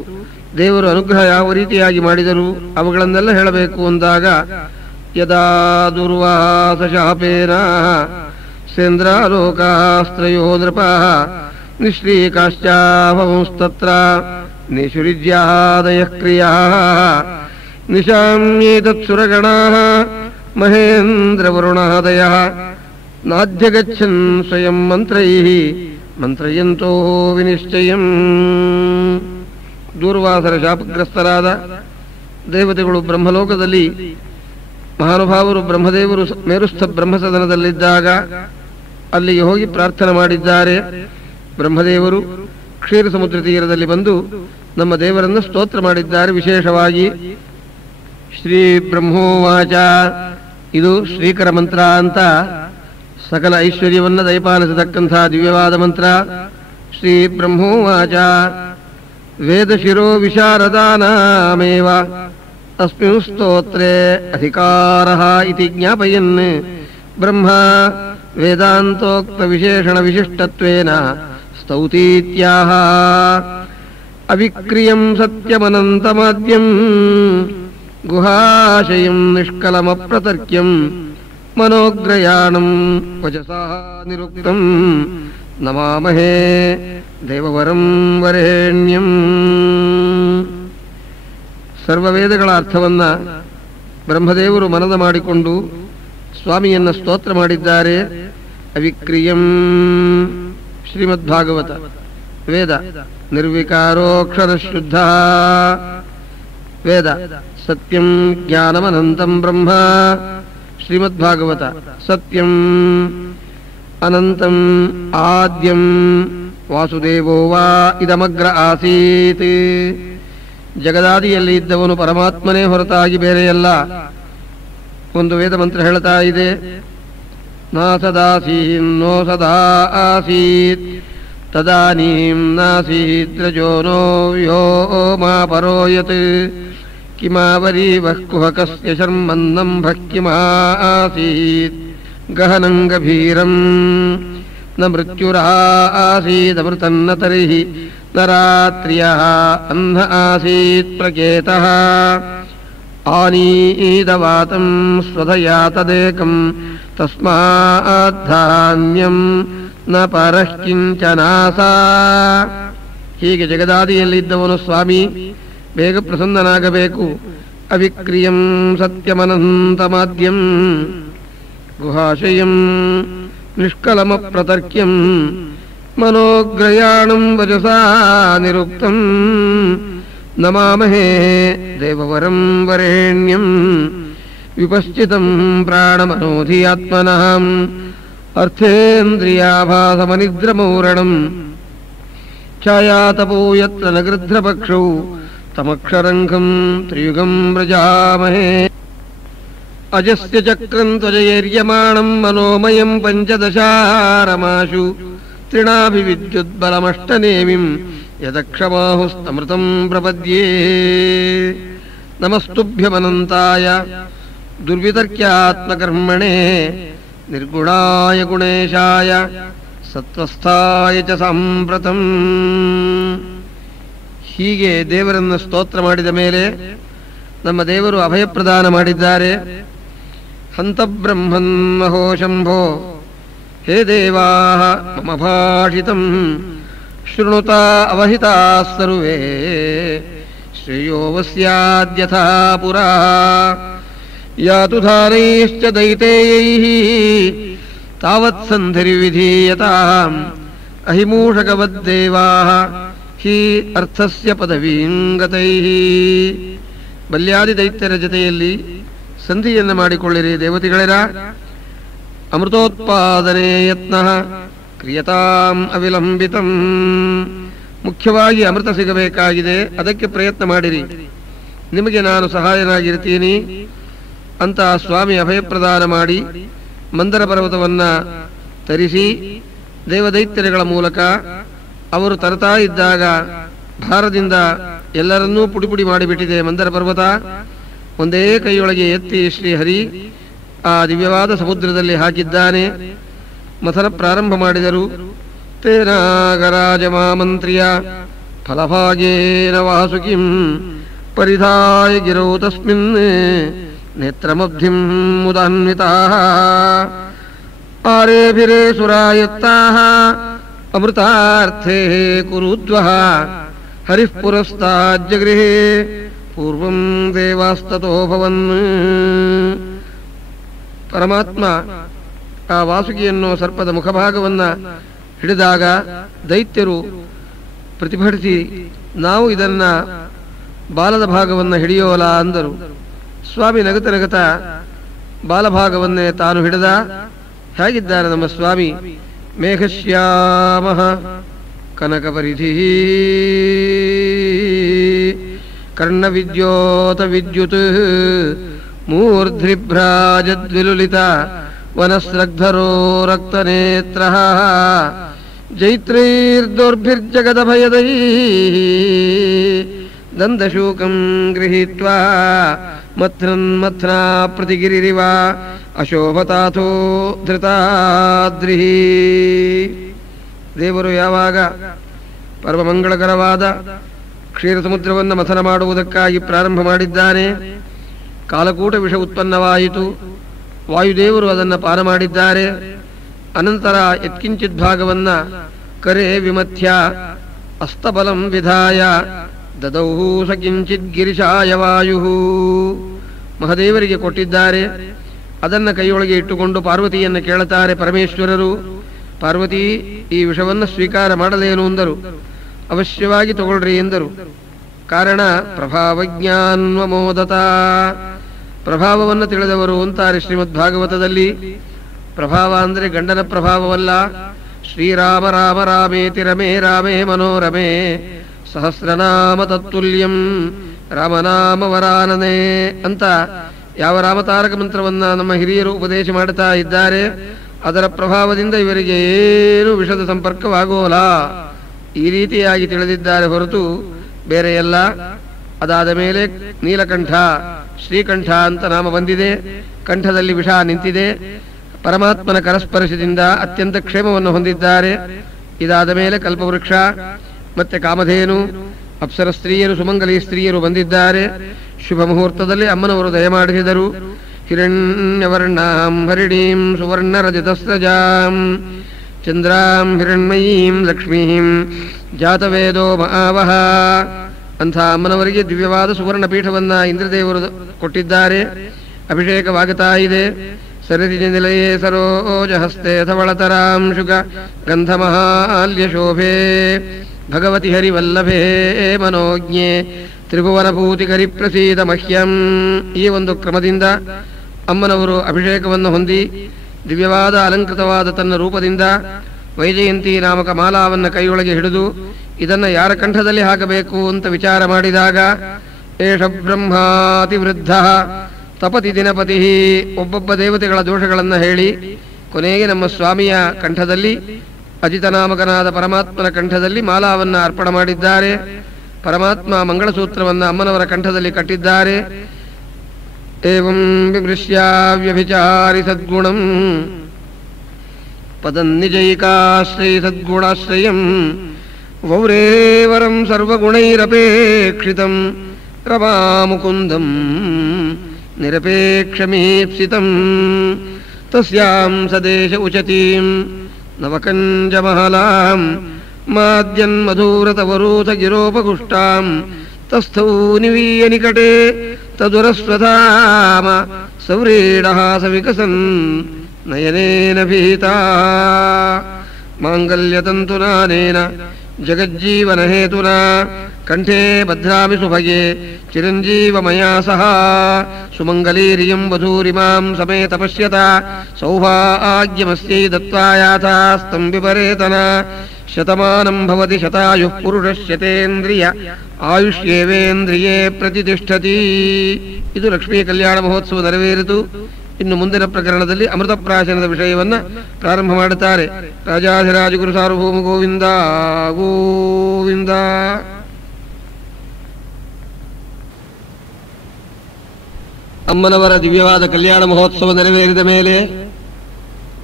ದೇವರು ಅನುಗ್ರಹ ಯಾವ ರೀತಿಯಾಗಿ ಮಾಡಿದರು? ಅವುಗಳನ್ನೆಲ್ಲ ಹೇಳಬೇಕು ಅಂದಾಗ, ಯದಾ ದುರ್ವಾಸ ಶಾಪೇನ ಸೇಂದ್ರಾಲೋಕಾಸ್ತ್ರಯೋ ನೃಪಃ ನಿಶ್ರೀಕಾಶ್ಚಾಭವಂಸ್ತತ್ರ ನಿಶುರಿಜ್ಯಾದಯಃ ಕ್ರಿಯಾಃ ನಿಶಾಮ್ಯೇತತ್ಸುರಗಣಾಃ ಮಹೇಂದ್ರವರುಣಾದಯಃ ನಾಧ್ಯಗಚ್ಚನ್ ಸ್ವಯಂ ಮಂತ್ರೈಃ ಮಂತ್ರಯಂತೋ ವಿನಿಶ್ಚಯಂ. ದೂರ್ವಾಸರ ಶಾಪಗ್ರಸ್ತರಾದ ದೇವತೆಗಳು ಬ್ರಹ್ಮಲೋಕದಲ್ಲಿ ಮಹಾನುಭಾವರು ಬ್ರಹ್ಮದೇವರು ಮೇರುಸ್ಥ ಬ್ರಹ್ಮಸದನದಲ್ಲಿದ್ದಾಗ ಅಲ್ಲಿಗೆ ಹೋಗಿ ಪ್ರಾರ್ಥನೆ ಮಾಡಿದ್ದಾರೆ. ಬ್ರಹ್ಮದೇವರು ಕ್ಷೀರ ಸಮುದ್ರ ತೀರದಲ್ಲಿ ಬಂದು ನಮ್ಮ ದೇವರನ್ನು ಸ್ತೋತ್ರ ಮಾಡಿದ್ದಾರೆ. ವಿಶೇಷವಾಗಿ ಶ್ರೀ ಬ್ರಹ್ಮೋವಾಚ, ಇದು ಶ್ರೀಕರ ಮಂತ್ರ ಅಂತ ಸಕಲ ಐಶ್ವರ್ಯವನ್ನು ದಯಪಾಲಿಸತಕ್ಕಂಥ ದಿವ್ಯವಾದ ಮಂತ್ರ. ಶ್ರೀ ಬ್ರಹ್ಮೋವಾಚ ವೇದಶಿರೋ ವಿಶಾರದಾನಾಮೇವ ಅಸ್ಮಿನ್ ಸ್ತೋತ್ರೇ ಅಧಿಕಾರಃ ಇತಿ ಜ್ಞಾಪಯನ್ ಬ್ರಹ್ಮ ವೇದಾಂತೋಕ್ತ ವಿಶೇಷಣ ವಿಶಿಷ್ಟತ್ವೇನ ಸ್ತೌತೀತ್ಯಾಹ. ಅವಿಕ್ರಿಯಂ ಸತ್ಯಮನಂತಮಾದ್ಯಂ ಗುಹಾಶಯಂ ನಿಷ್ಕಲಮಪ್ರತರ್ಕ್ಯಂ ಮನೋಗ್ರಯಾಣಂ ವಚಸಾ ನಿರುಕ್ತಂ ನಮಾಮಹೇ ದೇವವರಂ ವರೇಣ್ಯಂ. ಸರ್ವವೇದಗಳ ಅರ್ಥವನ್ನ ಬ್ರಹ್ಮದೇವರು ಮನದ ಮಾಡಿಕೊಂಡು ಸ್ವಾಮಿಯನ್ನ ಸ್ತೋತ್ರ ಮಾಡಿದ್ದಾರೆ. ಅವಿಕ್ರಿಯಂ ಶ್ರೀಮದ್ಭಾಗವತ ವೇದ ನಿರ್ವಿಕಾರೋಕ್ಷರ ಶುದ್ಧ ವೇದ ಸತ್ಯಂ ಜ್ಞಾನಮನಂತಂ ಬ್ರಹ್ಮ ಶ್ರೀಮದ್ಭಾಗವತ ಸತ್ಯಂ ಅನಂತಂ ಆದ್ಯಂ ವಾಸುದೇವೋ ವಾ ಇದಮಗ್ರ ಆಸೀತ್. ಜಗದಾದಿಯಲ್ಲಿ ಇದ್ದವನು ಪರಮಾತ್ಮನೇ ಹೊರತಾಗಿ ಬೇರೆಯಲ್ಲ. ಒಂದು ವೇದ ಮಂತ್ರ ಹೇಳ್ತಾ ಇದೆ, ನಾ ಸದಾಸೀನ್ ನೋ ಸದಾ ಆಸೀತ್ ತದಾನೀಂ ನಾಸೀತ್ ರಜೋ ನೋ ಯೋ ಮಾ ಪರೋಯತ್ ಕಿಮಾವರೀವಃ ಕುಹಕಸ್ಯ ಶರ್ಮನ್ನಂ ಭಕ್ಕಿಮಾ ಆಸೀತ್ ಗಹನಂ ಗಭೀರಂ ನ ಮೃತ್ಯುರಾಸೀದಮೃತನ್ನ ತರ್ಹಿ ನ ರಾತ್ರ್ಯಃ ಅಹ್ನ ಆಸೀತ್ ಪ್ರಕೇತಃ ಆನೀದವಾತಂ ಸ್ವಧಯಾ ತದೇಕಂ ತಸ್ಮಾದ್ಧಾನ್ಯಂ ನ ಪರಃ ಕಿಂಚನಾಸಾ. ಹೀಗೆ ಜಗದಾದಿಯಲ್ಲಿದ್ದವನು ಸ್ವಾಮಿ ಬೇಗ ಪ್ರಸನ್ನನಾಗಬೇಕು. ಅವಿಕ್ರಿಯಂ ಸತ್ಯಮನಂತಮಾದ್ಯಂ ಗುಹಾಶಯಂ ನಿಷ್ಕಲಮಪ್ರತರ್ಕ್ಯಂ ಮನೋಗ್ರಯಾಣಂ ವಚಸಾ ನಿರುಕ್ತಂ ನಮಾಮಹೇ ದೇವವರಂ ವರೇಣ್ಯಂ. ವಿಪಶ್ಚಿತಂ ಪ್ರಾಣಮನೋಧಿಯಾತ್ಮನಃ ಅರ್ಥೇಂದ್ರಿಯಾಭಾಸಮನಿದ್ರಮೌರಣಂ ಛಾಯಾತಪೋ ಯತ್ರ ನ ಗೃಧ್ರಪಕ್ಷೌ ತಮಕ್ಷರಂಘಂ ತ್ರಿಯುಗಂ ವ್ರಜಾಮಹೇ. ಅಜಸ್ಯ ಚಕ್ರಂ ತ್ವಜಯೇರ್ಯಮಾಣಂ ಮನೋಮಯಂ ಪಂಚದಶಾರಮಾಶು ತ್ರಿಣಾಭಿವಿದ್ಯುದ್ಬಲಮಷ್ಟನೇಮಿಂ ಯದಕ್ಷಮಾಹುಸ್ತಮೃತಂ ಪ್ರಪದ್ಯೇ. ನಮಸ್ತುಭ್ಯಮನಂತಾಯ ದುರ್ವಿತರ್ಕ್ಯಾತ್ಮಕರ್ಮಣೇ ನಿರ್ಗುಣಾಯ ಗುಣೇಶಾಯ ಸತ್ವಸ್ಥಾಯ ಚ ಸಾಂಪ್ರತಂ. ಹೀಗೆ ದೇವರನ್ನು ಸ್ತೋತ್ರ ಮಾಡಿದ ಮೇಲೆ ನಮ್ಮ ದೇವರು ಅಭಯಪ್ರದಾನ ಮಾಡಿದ್ದಾರೆ. ಹಂತ ಬ್ರಹ್ಮನ್ ಮಹೋ ಶಂಭೋ ಹೇ ದೇವಾಃ ಮಮ ಭಾಷಿತಂ ಶೃಣುತಾ ಅವಹಿತಾಃ ಸರ್ವೇ ಶ್ರೇಯೋ ವಸ್ಯಾದ್ಯಥಾ ಪುರಾ. ಯಾತು ಧಾರೈಶ್ಚ ದೈತೇಯೈಃ ತಾವತ್ಸಂಧಿರ್ವಿಧೀಯತಾಂ ಅಹಿಮೂಷಕವದ್ದೇವಾಃ ಹಿ ಅರ್ಥಸ್ಯ ಪದವೀಂ ಗತೈಃ. ಬಲ್ಯಾದಿ ದೈತ್ಯರ ಜೊತೆಯಲ್ಲಿ ಸಂಧಿಯನ್ನು ಮಾಡಿಕೊಳ್ಳಿರಿ ದೇವತೆಗಳರ. ಅಮೃತೋತ್ಪಾದನೆ ಯತ್ನಃ ಕ್ರಿಯತಾಂ ಅವಿಲಂಬಿತಂ. ಮುಖ್ಯವಾಗಿ ಅಮೃತ ಸಿಗಬೇಕಾಗಿದೆ, ಅದಕ್ಕೆ ಪ್ರಯತ್ನ ಮಾಡಿರಿ, ನಿಮಗೆ ನಾನು ಸಹಾಯನಾಗಿರ್ತೀನಿ ಅಂತ ಸ್ವಾಮಿ ಅಭಯಪ್ರದಾನ ಮಾಡಿ ಮಂದರ ಪರ್ವತವನ್ನ ತರಿಸಿ ದೇವದೈತ್ಯರುಗಳ ಮೂಲಕ ಅವರು ತರ್ತಾ ಇದ್ದಾಗ ಭಾರದಿಂದ ಎಲ್ಲರನ್ನೂ ಪುಡಿಪುಡಿ ಮಾಡಿಬಿಟ್ಟಿದೆ ಮಂದರ ಪರ್ವತ. ಒಂದೇ ಕೈಯೊಳಗೆ ಎತ್ತಿ ಶ್ರೀಹರಿ ಆ ದಿವ್ಯವಾದ ಸಮುದ್ರದಲ್ಲಿ ಹಾಕಿದ್ದಾನೆ. ಮಥನ ಪ್ರಾರಂಭ ಮಾಡಿದರು. ತೇನಾಗರಾಜ ಮಾಮಂತ್ರಿಯ ಫಲಭಾಗೇನ ವಾಸುಕಿಂ ಪರಿಧಾಯ ಗಿರೌ ತಸ್ಮಿನ್ ನೇತ್ರಮಬ್ಧಿಂ ಮುದಾನ್ವಿತಾಃ ಆರೇಭಿರೇ ಸುರಾಯತ್ತಾಃ ಅಮೃತಾರ್ಥೇ ಕುರುದ್ವಃ ಹರಿಃ ಪುರಸ್ತಾಜ್ಜಗೃಹೇ ಪೂರ್ವಂ ದೇವಾಸ್ತತೋ ಭವನ್. ಪರಮಾತ್ಮ ಆ ವಾಸುಕಿಯನ್ನು ಸರ್ಪದ ಮುಖಭಾಗವನ್ನು ಹಿಡಿದಾಗ ದೈತ್ಯರು ಪ್ರತಿಭಟಿಸಿ ನಾವು ಇದನ್ನ ಬಾಲದ ಭಾಗವನ್ನು ಹಿಡಿಯೋಲ ಅಂದರು. ಸ್ವಾಮಿ ನಗತ ನಗತ ಬಾಲಭಾಗವನ್ನೇ ತಾನು ಹಿಡಿದ. ಹೇಗಿದ್ದಾರೆ ನಮ್ಮ ಸ್ವಾಮಿ? ಮೇಘಶ್ಯಾಮ ಕನಕಪರಿಧಿ ಕರ್ಣವಿದ್ಯೋತ ವಿದ್ಯುತ್ ಮೂರ್ಧ್ರಿಭ್ರಾಜದ್ವಿಲುಲಿತ ವನಸ್ರಗ್ಧರೋ ರಕ್ತನೇತ್ರ ಜೈತ್ರೈರ್ದೌರ್ಭಿರ್ಜಗದಭಯದೈ ದಂದಶೂಕಂ ಗೃಹೀತ್ವಾ ಮಥ್ನಾ ಪ್ರತಿಗಿರಿರಿವ ಅಶೋಭತಾಥೋ ಧೃತಾದ್ರಿ. ದೇವರು ಯಾವಾಗ ಪರಮಮಂಗಳಕರವಾದ ಕ್ಷೀರ ಸಮುದ್ರವನ್ನು ಮಥನ ಮಾಡುವುದಕ್ಕಾಗಿ ಪ್ರಾರಂಭ ಮಾಡಿದ್ದಾನೆ, ಕಾಲಕೂಟ ವಿಷ ಉತ್ಪನ್ನವಾಯಿತು. ವಾಯುದೇವರು ಅದನ್ನು ಪಾನ ಮಾಡಿದ್ದಾರೆ. ಅನಂತರ ಯತ್ಕಿಂಚಿತ್ ಭಾಗವನ್ನ ಕರೆ ವಿಮಥ್ಯ ಅಸ್ತಬಲಂ ವಿಧಾಯ ದದೌ ಸ ಕಿಂಚಿತ್ ಗಿರಿಶಾಯ ವಾಯು. ಮಹಾದೇವರಿಗೆ ಕೊಟ್ಟಿದ್ದಾರೆ. ಅದನ್ನು ಕೈಯೊಳಗೆ ಇಟ್ಟುಕೊಂಡು ಪಾರ್ವತಿಯನ್ನು ಕೇಳುತ್ತಾರೆ ಪರಮೇಶ್ವರರು. ಪಾರ್ವತಿ, ಈ ವಿಷವನ್ನು ಸ್ವೀಕಾರ ಮಾಡಲೇನು ಎಂದರು. ಅವಶ್ಯವಾಗಿ ತಗೊಳ್ರಿ ಎಂದರು. ಕಾರಣ ಪ್ರಭಾವಜ್ಞಾನ್ವಮೋದತ, ಪ್ರಭಾವವನ್ನು ತಿಳಿದವರು ಅಂತಾರೆ ಶ್ರೀಮದ್ ಭಾಗವತದಲ್ಲಿ. ಪ್ರಭಾವ ಅಂದರೆ ಗಂಡನ ಪ್ರಭಾವವಲ್ಲ. ಶ್ರೀರಾಮ ರಾಮ ರಾಮೇತಿ ರಮೇ ರಾಮೇ ಮನೋರಮೇ ಸಹಸ್ರನಾಮ ತತ್ತುಲ್ಯಂ ರಾಮನಾಮ ವರಾನನೇ ಅಂತ ಯಾವ ರಾಮತಾರಕ ಮಂತ್ರವನ್ನ ನಮ್ಮ ಹಿರಿಯರು ಉಪದೇಶ ಮಾಡುತ್ತಾ ಇದ್ದಾರೆ. ಅದರ ಪ್ರಭಾವದಿಂದ ಇವರಿಗೆ ಏನು ವಿಷದ ಸಂಪರ್ಕವಾಗೋಲ್ಲ, ಈ ರೀತಿಯಾಗಿ ತಿಳಿದಿದ್ದಾರೆ ಹೊರತು ಬೇರೆ ಎಲ್ಲ. ಅದಾದ ಮೇಲೆ ನೀಲಕಂಠ, ಶ್ರೀಕಂಠ ಅಂತ ನಾಮ ಬಂದಿದೆ. ಕಂಠದಲ್ಲಿ ವಿಷ ನಿಂತಿದೆ. ಪರಮಾತ್ಮನ ಕರಸ್ಪರ್ಶದಿಂದ ಅತ್ಯಂತ ಕ್ಷೇಮವನ್ನು ಹೊಂದಿದ್ದಾರೆ. ಇದಾದ ಮೇಲೆ ಕಲ್ಪವೃಕ್ಷ ಮತ್ತೆ ಕಾಮಧೇನು, ಅಪ್ಸರ ಸ್ತ್ರೀಯರು, ಸುಮಂಗಲಿ ಸ್ತ್ರೀಯರು ಬಂದಿದ್ದಾರೆ. ಶುಭ ಮುಹೂರ್ತದಲ್ಲಿ ಅಮ್ಮನವರು ದಯಮಾಡಿಸಿದರು. ಹಿರಣ್ಯವರ್ಣಾಂ ಹರಿಣೀಂ ಸುವರ್ಣರಜತಸ್ರಜಾಂ ಚಂದ್ರಾಂ ಹಿರಣ್ಮಯೀಂ ಲಕ್ಷ್ಮೀಂ ಜಾತವೇದೋ ಮಹಾವಹ ಅಂಥ ಅಮ್ಮನವರಿಗೆ ದಿವ್ಯವಾದ ಸುವರ್ಣ ಪೀಠವನ್ನ ಇಂದ್ರದೇವರು ಕೊಟ್ಟಿದ್ದಾರೆ. ಅಭಿಷೇಕವಾಗುತ್ತಾ ಇದೆ. ಸರದಿ ನಿಲಯೇ ಸರೋಜಹಸ್ತೆ ಧವಳತರಾಂ ಶುಗ ಗಂಧಮಹಾಲ್ಯ ಶೋಭೆ ಭಗವತಿ ಹರಿವಲ್ಲಭೇ ಮನೋಜ್ಞೆ ತ್ರಿಭುವನಭೂತಿಕರಿ ಪ್ರಸೀದ ಮಹ್ಯಂ. ಈ ಒಂದು ಕ್ರಮದಿಂದ ಅಮ್ಮನವರು ಅಭಿಷೇಕವನ್ನು ಹೊಂದಿ ದಿವ್ಯವಾದ ಅಲಂಕೃತವಾದ ತನ್ನ ರೂಪದಿಂದ ವೈಜಯಂತಿ ನಾಮಕ ಮಾಲಾವನ್ನು ಕೈಯೊಳಗೆ ಹಿಡಿದು ಇದನ್ನು ಯಾರ ಕಂಠದಲ್ಲಿ ಹಾಕಬೇಕು ಅಂತ ವಿಚಾರ ಮಾಡಿದಾಗ ಏಷ ಬ್ರಹ್ಮಾತಿವೃದ್ಧ ತಪತಿ ದಿನಪತಿ, ಒಬ್ಬೊಬ್ಬ ದೇವತೆಗಳ ದೋಷಗಳನ್ನು ಹೇಳಿ ಕೊನೆಗೆ ನಮ್ಮ ಸ್ವಾಮಿಯ ಕಂಠದಲ್ಲಿ ಅಜಿತನಾಮಕನಾದ ಪರಮಾತ್ಮನ ಕಂಠದಲ್ಲಿ ಮಾಲಾವನ್ನು ಅರ್ಪಣೆ ಮಾಡಿದ್ದಾರೆ. ಪರಮಾತ್ಮ ಮಂಗಳಸೂತ್ರವನ್ನು ಅಮ್ಮನವರ ಕಂಠದಲ್ಲಿ ಕಟ್ಟಿದ್ದಾರೆ. ಏವಂ ವಿಮೃಶ್ಯ ವ್ಯಭಿಚಾರಿ ಸದ್ಗುಣಂ ಪದನ್ನಿಜೈಕಾಶ್ರಯ ಸದ್ಗುಣಾಶ್ರಯಂ ವೌರೇವರಂ ಸರ್ವಗುಣೈರಪೇಕ್ಷಿತಂ ರಮಾಮುಕುಂದಂ ನಿರಪೇಕ್ಷಮೀಪ್ಸಿತಂ ತಸ್ಯಾಂ ಸದೇಶ ಉಚತೀಂ ನವಕಂಜಮಹಲಾಂ ಮಾದ್ಯನ್ಮಧೂರತವರೂಥ ಗಿರೋಪಗುಷ್ಟಾಂ ತಸ್ಥೌ ನಿವೀಯ ನಿಕಟೆ ತದುರಸ್ವಧಾಮ ಸವ್ರೀಡಹಾಸ ವಿಕಸನ್ ನಯನೇನ ಭೀತಾ ಮಾಂಗಲ್ಯತಂತುನಾನೇನ ಜಗಜ್ಜೀವನ ಹೇತುನಾ ಕಂಠೇ ಭದ್ರಾಮಿ ಸುಭಗೆ ಚಿರಂಜೀವಮಯಾ ಸಹ ಸುಮಂಗಲೀರಿಯಂ ವಧೂರಿಮಾಂ ಸಮೇತ ಪಶ್ಯತ ಸೌಭಾಗ್ಯಮಸ್ಯೈ ದತ್ವಾಯಾಥಾಸ್ತಂ ವಿಪರೇತನ ಶತಮಾನಂ ಭವತಿ ಶತಾಯುಃ ಪುರುಷಶ್ಯತೇಂದ್ರಿಯ ಆಯುಷ್ಯೇವೇಂದ್ರಿಯೇ ಪ್ರತಿಷ್ಠತಿ. ಇದು ಲಕ್ಷ್ಮೀ ಕಲ್ಯಾಣ ಮಹೋತ್ಸವ ನೆರವೇರಿತು. ಇನ್ನು ಮುಂದಿನ ಪ್ರಕರಣದಲ್ಲಿ ಅಮೃತ ಪ್ರಾಶನದ ವಿಷಯವನ್ನ ಪ್ರಾರಂಭ ಮಾಡುತ್ತಾರೆ. ರಾಜಾಧಿರಾಜ ಗುರು ಸಾರ್ವಭೌಮ ಗೋವಿಂದ ಗೋವಿಂದ. ಅಮ್ಮನವರ ದಿವ್ಯವಾದ ಕಲ್ಯಾಣ ಮಹೋತ್ಸವ ನೆರವೇರಿದ ಮೇಲೆ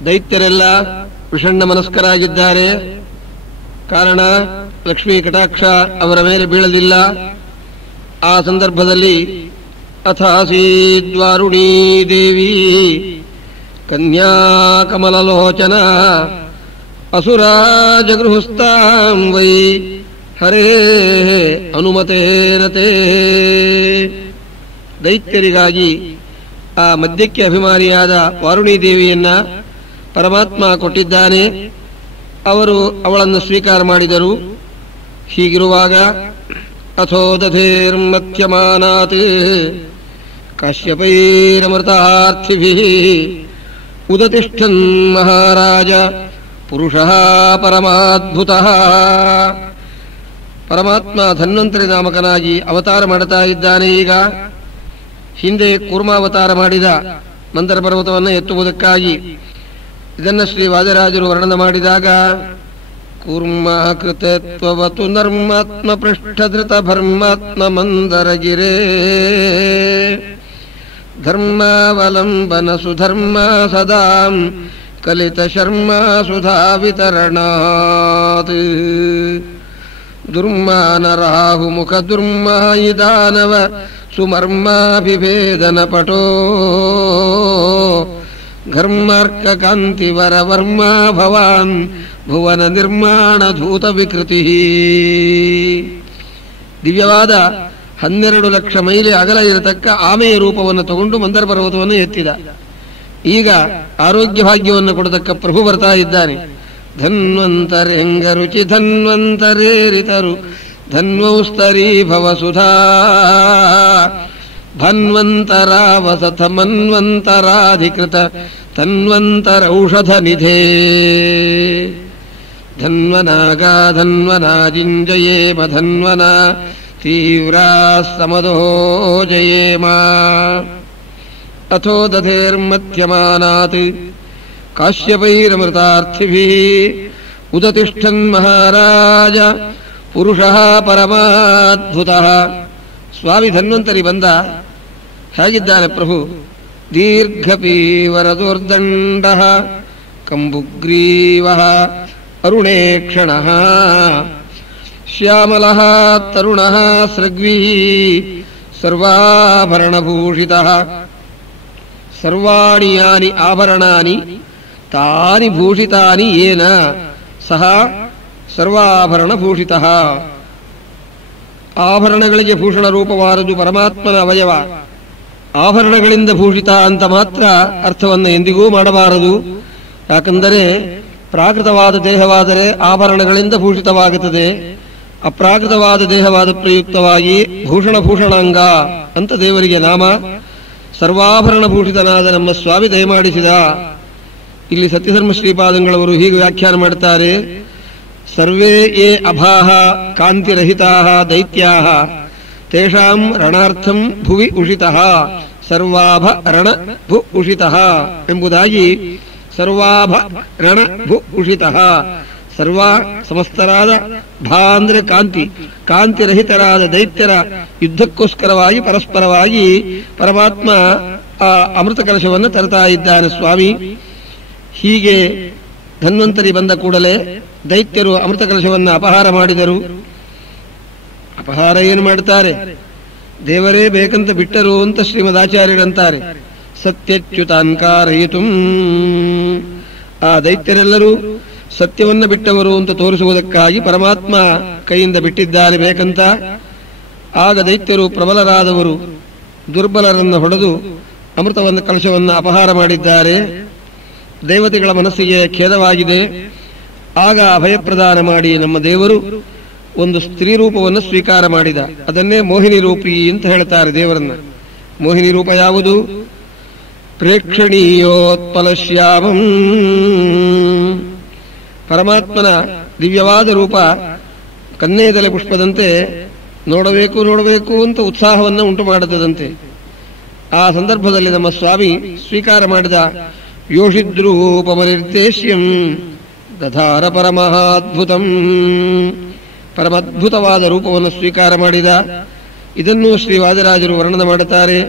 ದೈತ್ಯರೆಲ್ಲ ವಿಷಣ್ಣ ಮನಸ್ಕರಾಗಿದ್ದಾರೆ. ಕಾರಣ ಲಕ್ಷ್ಮೀ ಕಟಾಕ್ಷ ಅವರ ಮೇಲೆ ಬೀಳಲಿಲ್ಲ. ಆ ಸಂದರ್ಭದಲ್ಲಿ ಅಥಾಸೀದ್ವಾರುಣೀ ದೇವಿ ಕನ್ಯಾ ಕಮಲಲೋಚನ ಅಸುರಾ ಜಗೃಹುಸ್ತಾಂ ವೈ ಹರೇ ಅನುಮತೇನತೆ. ದೈತ್ಯರಿಗಾಗಿ ಆ ಮದ್ಯಕ್ಕೆ ಅಭಿಮಾನಿಯಾದ ವಾರುಣೀ ದೇವಿಯನ್ನ ಪರಮಾತ್ಮ ಕೊಟ್ಟಿದ್ದಾನೆ. ಅವರು ಅವಳನ್ನು ಸ್ವೀಕಾರ ಮಾಡಿದರು. ಹೀಗಿರುವಾಗ ಅಥೋ ದಧೇರ್ಮಥ್ಯಮಾನಾತ್ ಕಾಶ್ಯಪೈರಮೃತಾರ್ಥಿಭಿಃ ಉದತಿಷ್ಠನ್ ಮಹಾರಾಜ ಪುರುಷಃ ಪರಮಾದ್ಭುತಃ. ಪರಮಾತ್ಮ ಧನ್ವಂತರಿ ನಾಮಕನಾಗಿ ಅವತಾರ ಮಾಡುತ್ತಾ ಇದ್ದಾನೆ. ಈಗ ಹಿಂದೆ ಕೂರ್ಮಾವತಾರ ಮಾಡಿದ ಮಂದರ ಪರ್ವತವನ್ನು ಎತ್ತುವುದಕ್ಕಾಗಿ ಇದನ್ನು ಶ್ರೀ ವಾದರಾಜರು ವರ್ಣನೆ ಮಾಡಿದಾಗ ಕೂರ್ಮ ಕೃತತ್ವವತು ನರ್ಮಾತ್ಮ ಪೃಷ್ಠಧೃತ ಭರ್ಮಾತ್ಮ ಮಂದರಗಿರೇ ಧರ್ಮಾವಲಂಬನ ಸುಧರ್ಮ ಸದಾ ಕಲಿತ ಶರ್ಮ ಸುಧಾ ವಿತರಣಾತ್ ದುರ್ಮಾನ ರಾಹು ಮುಖ ದುರ್ಮಾಯಿ ದಾನವ ಸುಮರ್ಮಾಭಿಭೇದನ ಪಟೋ ಘರ್ಮಾರ್ಕ ಕಾಂತಿವರ ವರ್ಮ ಭವಾನ್ ಭುವನ ನಿರ್ಮಾಣ ಧೂತ ವಿಕೃತಿ. ದಿವ್ಯವಾದ 12 ಲಕ್ಷ ಮೈಲಿ ಅಗಲ ಇರತಕ್ಕ ಆಮೆಯ ರೂಪವನ್ನು ತಗೊಂಡು ಮಂದರ ಪರ್ವತವನ್ನು ಎತ್ತಿದ. ಈಗ ಆರೋಗ್ಯ ಭಾಗ್ಯವನ್ನು ಕೊಡತಕ್ಕ ಪ್ರಭು ಬರ್ತಾ ಇದ್ದಾನೆ. ಧನ್ವಂತರೆಂಗ ರುಚಿ ಧನ್ವಂತರೇರಿತರು ಧನ್ವೌಸ್ತರೀ ಭವಸುಧಾ ಧನ್ವಂತರಾವಸಥ ಮನ್ವಂತರಾಧಿಕೃತ ತನ್ವಂತರೌಷಧ ನಿಧೇ ಧನ್ವನಾಗಾ ಧನ್ವನಾಜಿಂಜಯೇಮ ಧನ್ವನಾ ತೀವ್ರಾ ಸಮದೋ ಜಯೇಮ. ಅಥೋ ದಧೇರ್ಮಥ್ಯಮಾನಾತ್ ಕಾಶ್ಯಪೈರಮೃತಾರ್ಥಿಭಿಃ ಉದತಿಷ್ಠನ್ ಮಹಾರಾಜ ಪುರುಷಃ ಪರಮಾದ್ಭುತಃ. ಸ್ವಾಮಿ ಧನ್ವಂತರಿ ಬಂದ. ಹೇಗಿದ್ದಾನೆ ಪ್ರಭು? ದೀರ್ಘಪೀವರದೋರ್ದಂಡಃ ಕಂಬುಗ್ರೀವಃ ಅರುಣೇಕ್ಷಣಃ ಶ್ಯಾಮಲಃ ತರುಣಃ ಸೃಗ್ವೀ ಸರ್ವಾಭರಣಭೂಷಿತಃ. ಸರ್ವಾಣಿ ಯಾನಿ ಆಭರಣಾನಿ ತಾನಿ ಭೂಷಿತಾನಿ ಯೇನ ಸಹ ಸರ್ವಾಭರಣಭೂಷಿತಃ. ಆಭರಣಗಳಿಗೆ ಭೂಷಣ ರೂಪವಾರದು ಪರಮಾತ್ಮನ ಅವಯವ. ಆಭರಣಗಳಿಂದ ಭೂಷಿತ ಅಂತ ಮಾತ್ರ ಅರ್ಥವನ್ನು ಎಂದಿಗೂ ಮಾಡಬಾರದು. ಯಾಕೆಂದರೆ ಪ್ರಾಕೃತವಾದ ದೇಹವಾದರೆ ಆಭರಣಗಳಿಂದ ಭೂಷಿತವಾಗುತ್ತದೆ. ಅಪ್ರಾಕೃತವಾದ ದೇಹವಾದ ಪ್ರಯುಕ್ತವಾಗಿ ಭೂಷಣಾಂಗ ಅಂತ ದೇವರಿಗೆ ನಾಮ. ಸರ್ವಾಭರಣ ಭೂಷಿತನಾದ ನಮ್ಮ ಸ್ವಾಮಿ ದಯಮಾಡಿಸಿದ. ಇಲ್ಲಿ ಸತ್ಯಧರ್ಮ ಶ್ರೀಪಾದಂಗಳವರು ಹೀಗೆ ವ್ಯಾಖ್ಯಾನ ಮಾಡುತ್ತಾರೆ. ಸರ್ವೇ ಯೇ ಅಭಾಹ ಕಾಂತಿರಹಿತಾಃ ದೈತ್ಯಾಃ ತೇಷಾಂ ರಣಾರ್ಥಂ ಭುವಿ ಉಷಿತಃ ಸರ್ವಾಭ ರಣ ಭು ಉಷಿತಃ ಎಂಬುದಾಗಿ ಸರ್ವಾಭ ರಣ ಭು ಉಷಿತಃ. ಸರ್ವ ಸಮಸ್ತರಾದ ಭಾ ಅಂದ್ರೆ ಕಾಂತಿ, ಕಾಂತಿರಹಿತರಾದ ದೈತ್ಯರ ಯುದ್ಧಕ್ಕೋಸ್ಕರವಾಗಿ ಪರಸ್ಪರವಾಗಿ ಪರಮಾತ್ಮ ಆ ಅಮೃತ ಕಲಶವನ್ನು ತರ್ತಾ ಇದ್ದಾನೆ ಸ್ವಾಮಿ. ಹೀಗೆ ಧನ್ವಂತರಿ ಬಂದ ಕೂಡಲೇ ದೈತ್ಯರು ಅಮೃತ ಕಲಶವನ್ನು ಅಪಹಾರ ಮಾಡಿದರು. ಅಪಹಾರ ಏನು ಮಾಡುತ್ತಾರೆ? ದೇವರೇ ಬೇಕಂತ ಬಿಟ್ಟರು ಅಂತ ಶ್ರೀಮದಾಚಾರ್ಯರಂತಾರೆ. ಸತ್ಯಚ್ಯುತಾನ್ಕಾರಯಿತು. ಆ ದೈತ್ಯರೆಲ್ಲರೂ ಸತ್ಯವನ್ನ ಬಿಟ್ಟವರು ಅಂತ ತೋರಿಸುವುದಕ್ಕಾಗಿ ಪರಮಾತ್ಮ ಕೈಯಿಂದ ಬಿಟ್ಟಿದ್ದಾರೆ ಬೇಕಂತ. ಆಗ ದೈತ್ಯರು ಪ್ರಬಲರಾದವರು ದುರ್ಬಲರನ್ನು ಹೊಡೆದು ಅಮೃತವನ್ನು ಕಲಶವನ್ನು ಅಪಹಾರ ಮಾಡಿದ್ದಾರೆ. ದೇವತೆಗಳ ಮನಸ್ಸಿಗೆ ಖೇದವಾಗಿದೆ. ಆಗ ಅಭಯಪ್ರದಾನ ಮಾಡಿ ನಮ್ಮ ದೇವರು ಒಂದು ಸ್ತ್ರೀ ರೂಪವನ್ನು ಸ್ವೀಕಾರ ಮಾಡಿದ. ಅದನ್ನೇ ಮೋಹಿನಿ ರೂಪಿ ಅಂತ ಹೇಳ್ತಾರೆ ದೇವರನ್ನ. ಮೋಹಿನಿ ರೂಪ ಯಾವುದು? ಪ್ರೇಕ್ಷಣೀಯೋತ್ಪಲಶ್ಯಾಮಂ. ಪರಮಾತ್ಮನ ದಿವ್ಯವಾದ ರೂಪ ಕನ್ನೇದಲೆ ಪುಷ್ಪದಂತೆ ನೋಡಬೇಕು ನೋಡಬೇಕು ಅಂತ ಉತ್ಸಾಹವನ್ನು ಉಂಟು ಮಾಡುತ್ತದಂತೆ. ಆ ಸಂದರ್ಭದಲ್ಲಿ ನಮ್ಮ ಸ್ವಾಮಿ ಸ್ವೀಕಾರ ಮಾಡಿದ ಯೋಷಿದ್ರೂಪಮನಿರ್ದೇಶ್ಯಂ ದಧಾರ ಪರಮಹಾದ್ಭುತಂ. ಪರಮದ್ಭುತವಾದ ರೂಪವನ್ನು ಸ್ವೀಕಾರ ಮಾಡಿದ. ಇದನ್ನು ಶ್ರೀ ವಾದರಾಜರು ವರ್ಣನೆ ಮಾಡುತ್ತಾರೆ.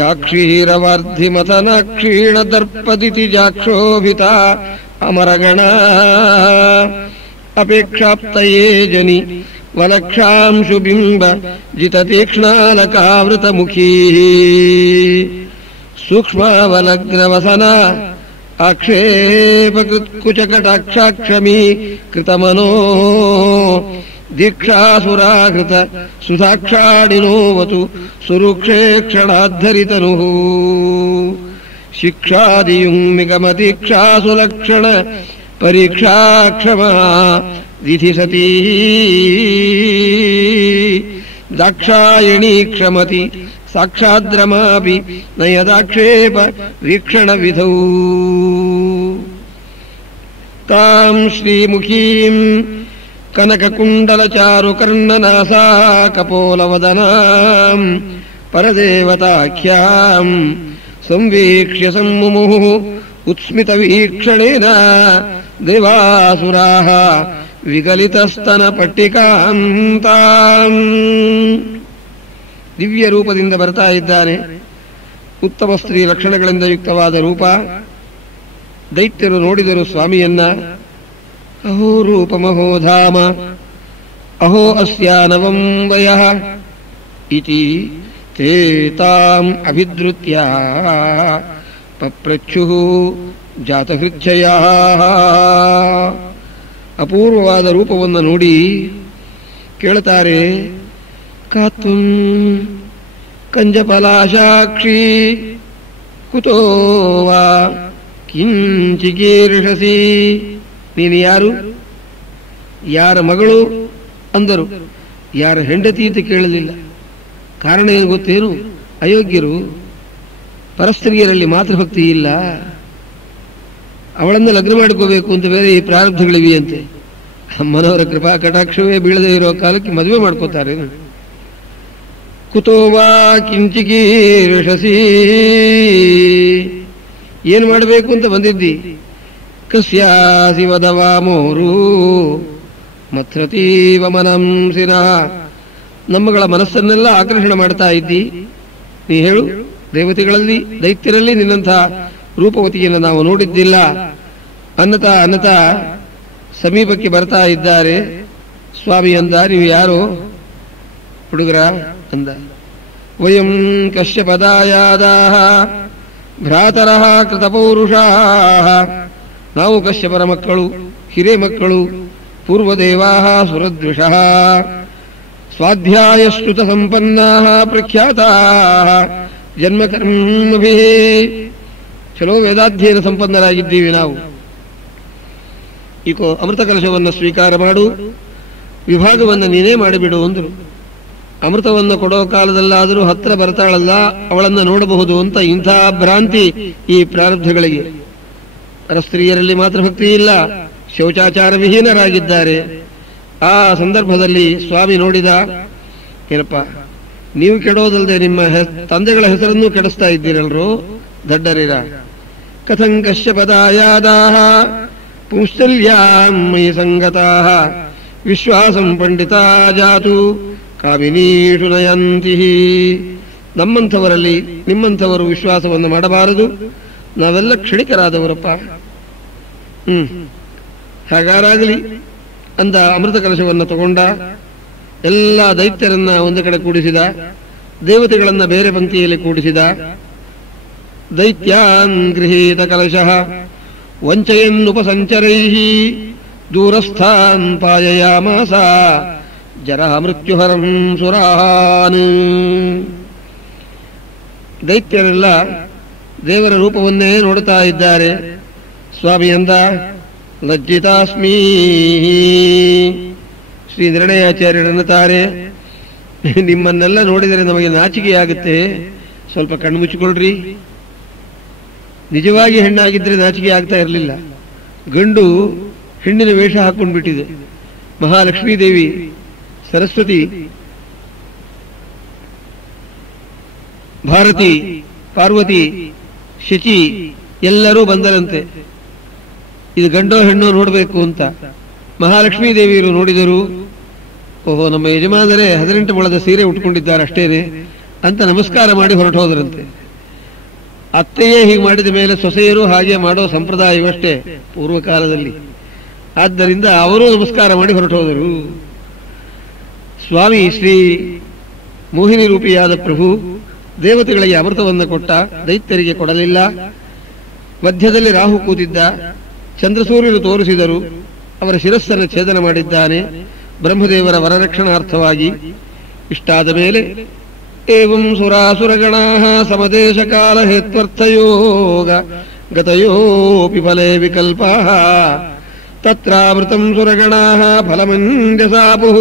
ಯಾಕ್ಷೀರವಾರ್ಧಿಮತನ ಕ್ಷೀಣ ದರ್ಪದಿತಿ ಜಾಕ್ಷೋಭಿತ ಅಮರಗಣ ಅಪೇಕ್ಷಾಪ್ತಯೇ ಜನಿ ವಲಕ್ಷಾಂಶು ಬಿಂಬ ಜಿತ ತೀಕ್ಷ್ಣಾಲಕಾವೃತ ಮುಖೀ ಸೂಕ್ಷ್ಮಾವಲಗ್ನವಸನ ಆಕ್ಷೇಪಕೃತ್ಕುಚಕಟಾಕ್ಷಾಕ್ಷಮೀ ಕೃತಮನೋ ದೀಕ್ಷಾಸುರಾಕೃತ ಸುಧಾಕ್ಷಾಡಿನೋವತು ಸುರುಕ್ಷೇ ಕ್ಷಣಾಧರಿತನು ಶಿಕ್ಷಾದಿಯುಂ ನಿಗಮದೀಕ್ಷಾಸು ಲಕ್ಷಣ ಪರೀಕ್ಷಾ ಕ್ಷಮಾ ವಿಧಿ ಸತೀ ದಾಕ್ಷಾಯಣೀ ಕ್ಷಮತಿ ಸಾಕ್ಷಾದ್ರಮಾಪಿ ನಯದಾಕ್ಷೇಪ ವೀಕ್ಷಣ ವಿಧೌ ತಾಂ ಶ್ರೀಮುಖೀಂ ಕನಕಕುಂಡಲಚಾರು ಕರ್ಣನಾಸಾ ಕಪೋಲವದನಾಂ ಪರದೇವತಾಖ್ಯಾಂ ಸಂವೀಕ್ಷ್ಯ ಸಮ್ಮುಮುಃ ಉತ್ಸ್ಮಿತ ವೀಕ್ಷಣೇನ ದೇವಾಸುರಾಃ ವಿಗಲಿತಸ್ತನ ಪಟ್ಟಿಕಾಂ ತಾಂ. ದಿವ್ಯ ರೂಪದಿಂದ ಬರ್ತಾ ಇದ್ದಾನೆ. ಉತ್ತಮ ಸ್ತ್ರೀ ಲಕ್ಷಣಗಳಿಂದ ಯುಕ್ತವಾದ ರೂಪ. ದೈತ್ಯರು ನೋಡಿದರು ಸ್ವಾಮಿಯನ್ನ. ಅಹೋ ರೂಪಮಹೋ ಧಾಮ ಅಹೋ ಅಸ್ಯಾನವಂ ವಯಃ ಇತಿ ತೇ ತಾಂ ಅಭಿದ್ರುತ್ಯ ಪಪ್ರಚ್ಛುಃ ಜಾತಹೃಚ್ಛಯಾಃ. ಅಪೂರ್ವವಾದ ರೂಪವನ್ನು ನೋಡಿ ಕೇಳುತ್ತಾರೆ, ಕಾತ್ವಂ ಕಂಜಫಲಾಶಾಕ್ಷಿ ಕುತೋ ವಾ ಕಿಂಚಿಕೀರ್ಷಸಿ. ನೀನು ಯಾರು, ಯಾರ ಮಗಳು ಅಂದರು. ಯಾರ ಹೆಂಡತಿ ಅಂತ ಕೇಳಲಿಲ್ಲ. ಕಾರಣ ಏನು ಗೊತ್ತೇನು? ಅಯೋಗ್ಯರು, ಪರಸ್ತ್ರೀಯರಲ್ಲಿ ಮಾತೃಭಕ್ತಿ ಇಲ್ಲ, ಅವಳನ್ನು ಲಗ್ನ ಮಾಡಿಕೋಬೇಕು ಅಂತ ಬೇರೆ ಈ ಪ್ರಾರಬ್ಧಗಳಿವೆಯಂತೆ. ಅಮ್ಮನವರ ಕೃಪಾ ಕಟಾಕ್ಷವೇ ಬೀಳದೇ ಇರೋ ಕಾಲಕ್ಕೆ ಮದುವೆ ಮಾಡ್ಕೋತಾರೆ. ಕುತೋ ವಾ ಕಿಂಚಿಕೀರ್ಷಸಿ, ಏನು ಮಾಡಬೇಕು ಅಂತ ಬಂದಿದ್ದಿ? ಕಸ್ಯಾಸಿ ವದವಾಮೋರು ಮಥ್ರತೀವ ಮನಂಸಿನ, ನಮ್ಮಗಳ ಮನಸ್ಸನ್ನೆಲ್ಲ ಆಕರ್ಷಣೆ ಮಾಡ್ತಾ ಇದ್ದಿ. ನೀ ಹೇಳು, ದೇವತೆಗಳಲ್ಲಿ ದೈತ್ಯರಲ್ಲಿ ನಿನ್ನಂಥ ರೂಪವತಿಯನ್ನು ನಾವು ನೋಡಿದ್ದಿಲ್ಲ. ಅನ್ನತಾ ಸಮೀಪಕ್ಕೆ ಬರ್ತಾ ಇದ್ದಾರೆ. ಸ್ವಾಮಿ ಅಂದ, ನೀವು ಯಾರು? ಹುಡುಗರ ಅಂದ. ವಯಂ ಕಶ್ಯಪದಾಯಾದಾಹ ಭ್ರಾತರಃ ಕೃತಪೌರುಷಾಃ. ನಾವು ಕಶ್ಯಪರ ಮಕ್ಕಳು, ಹಿರೇ ಮಕ್ಕಳು, ಪೂರ್ವದೇವಾಃ ಸುರದ್ವಿಷಃ, ಸ್ವಾಧ್ಯಾಯಶ್ರುತ ಸಂಪನ್ನಾಃ ಪ್ರಖ್ಯಾತಾಃ ಜನ್ಮಕರ್ಮಭಿಃ. ಚಲೋ ವೇದಾಧ್ಯಯನ ಸಂಪನ್ನರಾಗಿದ್ದೀವಿ ನಾವು. ಈಕೋ ಅಮೃತ ಕಲಶವನ್ನು ಸ್ವೀಕಾರ ಮಾಡು, ವಿಭಾಗವನ್ನು ನೀನೇ ಮಾಡಿಬಿಡು ಅಂದರು. ಅಮೃತವನ್ನು ಕೊಡೋ ಕಾಲದಲ್ಲಾದರೂ ಹತ್ರ ಬರ್ತಾಳಲ್ಲ, ಅವಳನ್ನು ನೋಡಬಹುದು ಅಂತ ಇಂಥ ಭ್ರಾಂತಿ ಈ ಪ್ರಾರಬ್ಧಗಳಿಗೆ. ಪರಸ್ತ್ರೀಯರಲ್ಲಿ ಮಾತ್ರ ಭಕ್ತಿ ಇಲ್ಲ, ಶೌಚಾಚಾರ ವಿಹೀನರಾಗಿದ್ದಾರೆ. ಆ ಸಂದರ್ಭದಲ್ಲಿ ಸ್ವಾಮಿ ನೋಡಿದ, ಏನಪ್ಪ ನೀವು ಕೆಡೋದಲ್ಲದೆ ನಿಮ್ಮ ತಂದೆಗಳ ಹೆಸರನ್ನು ಕೆಡಿಸ್ತಾ ಇದ್ದೀರಲ್ರು, ದಡ್ಡರಿರ. ಕಥಂ ಕಶ್ಯಪದಾಯಾದಾಹ ಪುಂಸ್ಥಲ್ಯಾಂ ಮಯಿ ಸಂಗತಾಃ ವಿಶ್ವಾಸಂ ಪಂಡಿತಾ ಜಾತು ಕಾಮಿನೀಷು ನಯಂತಿ. ನಮ್ಮಂಥವರಲ್ಲಿ ನಿಮ್ಮಂಥವರು ವಿಶ್ವಾಸವನ್ನು ಮಾಡಬಾರದು, ನಾವೆಲ್ಲ ಕ್ಷಣಿಕರಾದವರಪ್ಪ. ಹಾಗಾರಾಗಲಿ ಅಂದ. ಅಮೃತ ಕಲಶವನ್ನು ತಗೊಂಡ, ಎಲ್ಲ ದೈತ್ಯರನ್ನ ಒಂದು ಕಡೆ ಕೂಡಿಸಿದ, ದೇವತೆಗಳನ್ನ ಬೇರೆ ಪಂಕ್ತಿಯಲ್ಲಿ ಕೂಡಿಸಿದ. ದೈತ್ಯಾನ್ ಗೃಹೀತ ಕಲಶಃ ವಂಚಯನ್ನುಪಸಂಚರೈಃ ದೂರಸ್ಥಾನ್ ಪಾಯಯಾಮಾಸ ಜರಃ ಮೃತ್ಯುಹರಂ ಸುರಾನ್. ದೈತ್ಯರೆಲ್ಲ ದೇವರ ರೂಪವನ್ನೇ ನೋಡುತ್ತಾ ಇದ್ದಾರೆ. ಸ್ವಾಮಿ ಅಂದ, ಲಜ್ಜಿತಾಸ್ಮಿ. ಶ್ರೀ ನಿರ್ಣಯಾಚಾರ್ಯರನ್ನುತ್ತಾರೆ, ನಿಮ್ಮನ್ನೆಲ್ಲ ನೋಡಿದರೆ ನಮಗೆ ನಾಚಿಕೆಯಾಗುತ್ತೆ, ಸ್ವಲ್ಪ ಕಣ್ಣು ಮುಚ್ಚಿಕೊಳ್ಳ್ರಿ. ನಿಜವಾಗಿ ಹೆಣ್ಣಾಗಿದ್ದರೆ ನಾಚಿಕೆ ಆಗ್ತಾ ಇರಲಿಲ್ಲ. ಗಂಡು ಹೆಣ್ಣಿನ ವೇಷ ಹಾಕೊಂಡು ಬಿಟ್ಟಿದೆ. ಮಹಾಲಕ್ಷ್ಮೀ ದೇವಿ, ಸರಸ್ವತಿ, ಭಾರತಿ, ಪಾರ್ವತಿ, ಶಚಿ ಎಲ್ಲರೂ ಬಂದರಂತೆ. ಇದು ಗಂಡೋ ಹೆಣ್ಣೋ ನೋಡಬೇಕು ಅಂತ. ಮಹಾಲಕ್ಷ್ಮೀ ದೇವಿಯರು ನೋಡಿದರು. ಓಹೋ, ನಮ್ಮ ಯಜಮಾನರೇ 18 ಮೊಳದ ಸೀರೆ ಉಟ್ಕೊಂಡಿದ್ದಾರೆ ಅಷ್ಟೇನೆ ಅಂತ ನಮಸ್ಕಾರ ಮಾಡಿ ಹೊರಟೋದರಂತೆ. ಅತ್ತೆಯೇ ಹೀಗೆ ಮಾಡಿದ ಮೇಲೆ ಸೊಸೆಯರು ಹಾಗೆ ಮಾಡೋ ಸಂಪ್ರದಾಯವಷ್ಟೇ ಪೂರ್ವಕಾಲದಲ್ಲಿ. ಆದ್ದರಿಂದ ಅವರು ನಮಸ್ಕಾರ ಮಾಡಿ ಹೊರಟೋದರು. ಸ್ವಾಮಿ ಶ್ರೀ ಮೋಹಿನಿ ರೂಪಿಯಾದ ಪ್ರಭು ದೇವತೆಗಳಿಗೆ ಅಮೃತವನ್ನು ಕೊಟ್ಟ, ದೈತ್ಯರಿಗೆ ಕೊಡಲಿಲ್ಲ. ಮಧ್ಯದಲ್ಲಿ ರಾಹು ಕೂತಿದ್ದ. ಚಂದ್ರಸೂರ್ಯರು ತೋರಿಸಿದರು. ಅವರ ಶಿರಸ್ಸನ್ನು ಛೇದನ ಮಾಡಿದ್ದಾನೆ ಬ್ರಹ್ಮದೇವರ ವರರಕ್ಷಣಾರ್ಥವಾಗಿ. ಇಷ್ಟಾದ ಮೇಲೆ ಏವಂ ಸುರಾಸುರಗಣಾ ಸಮದೇಶ ಕಾಲ ಹೇತ್ವರ್ಥಯೋಗ ಗತಯೋಪಿ ಫಲೇ ವಿಕಲ್ಪಾ ತತ್ರಾಮೃತಂ ಸುರಗಣಾ ಫಲಮಂಜಸಾಪುಃ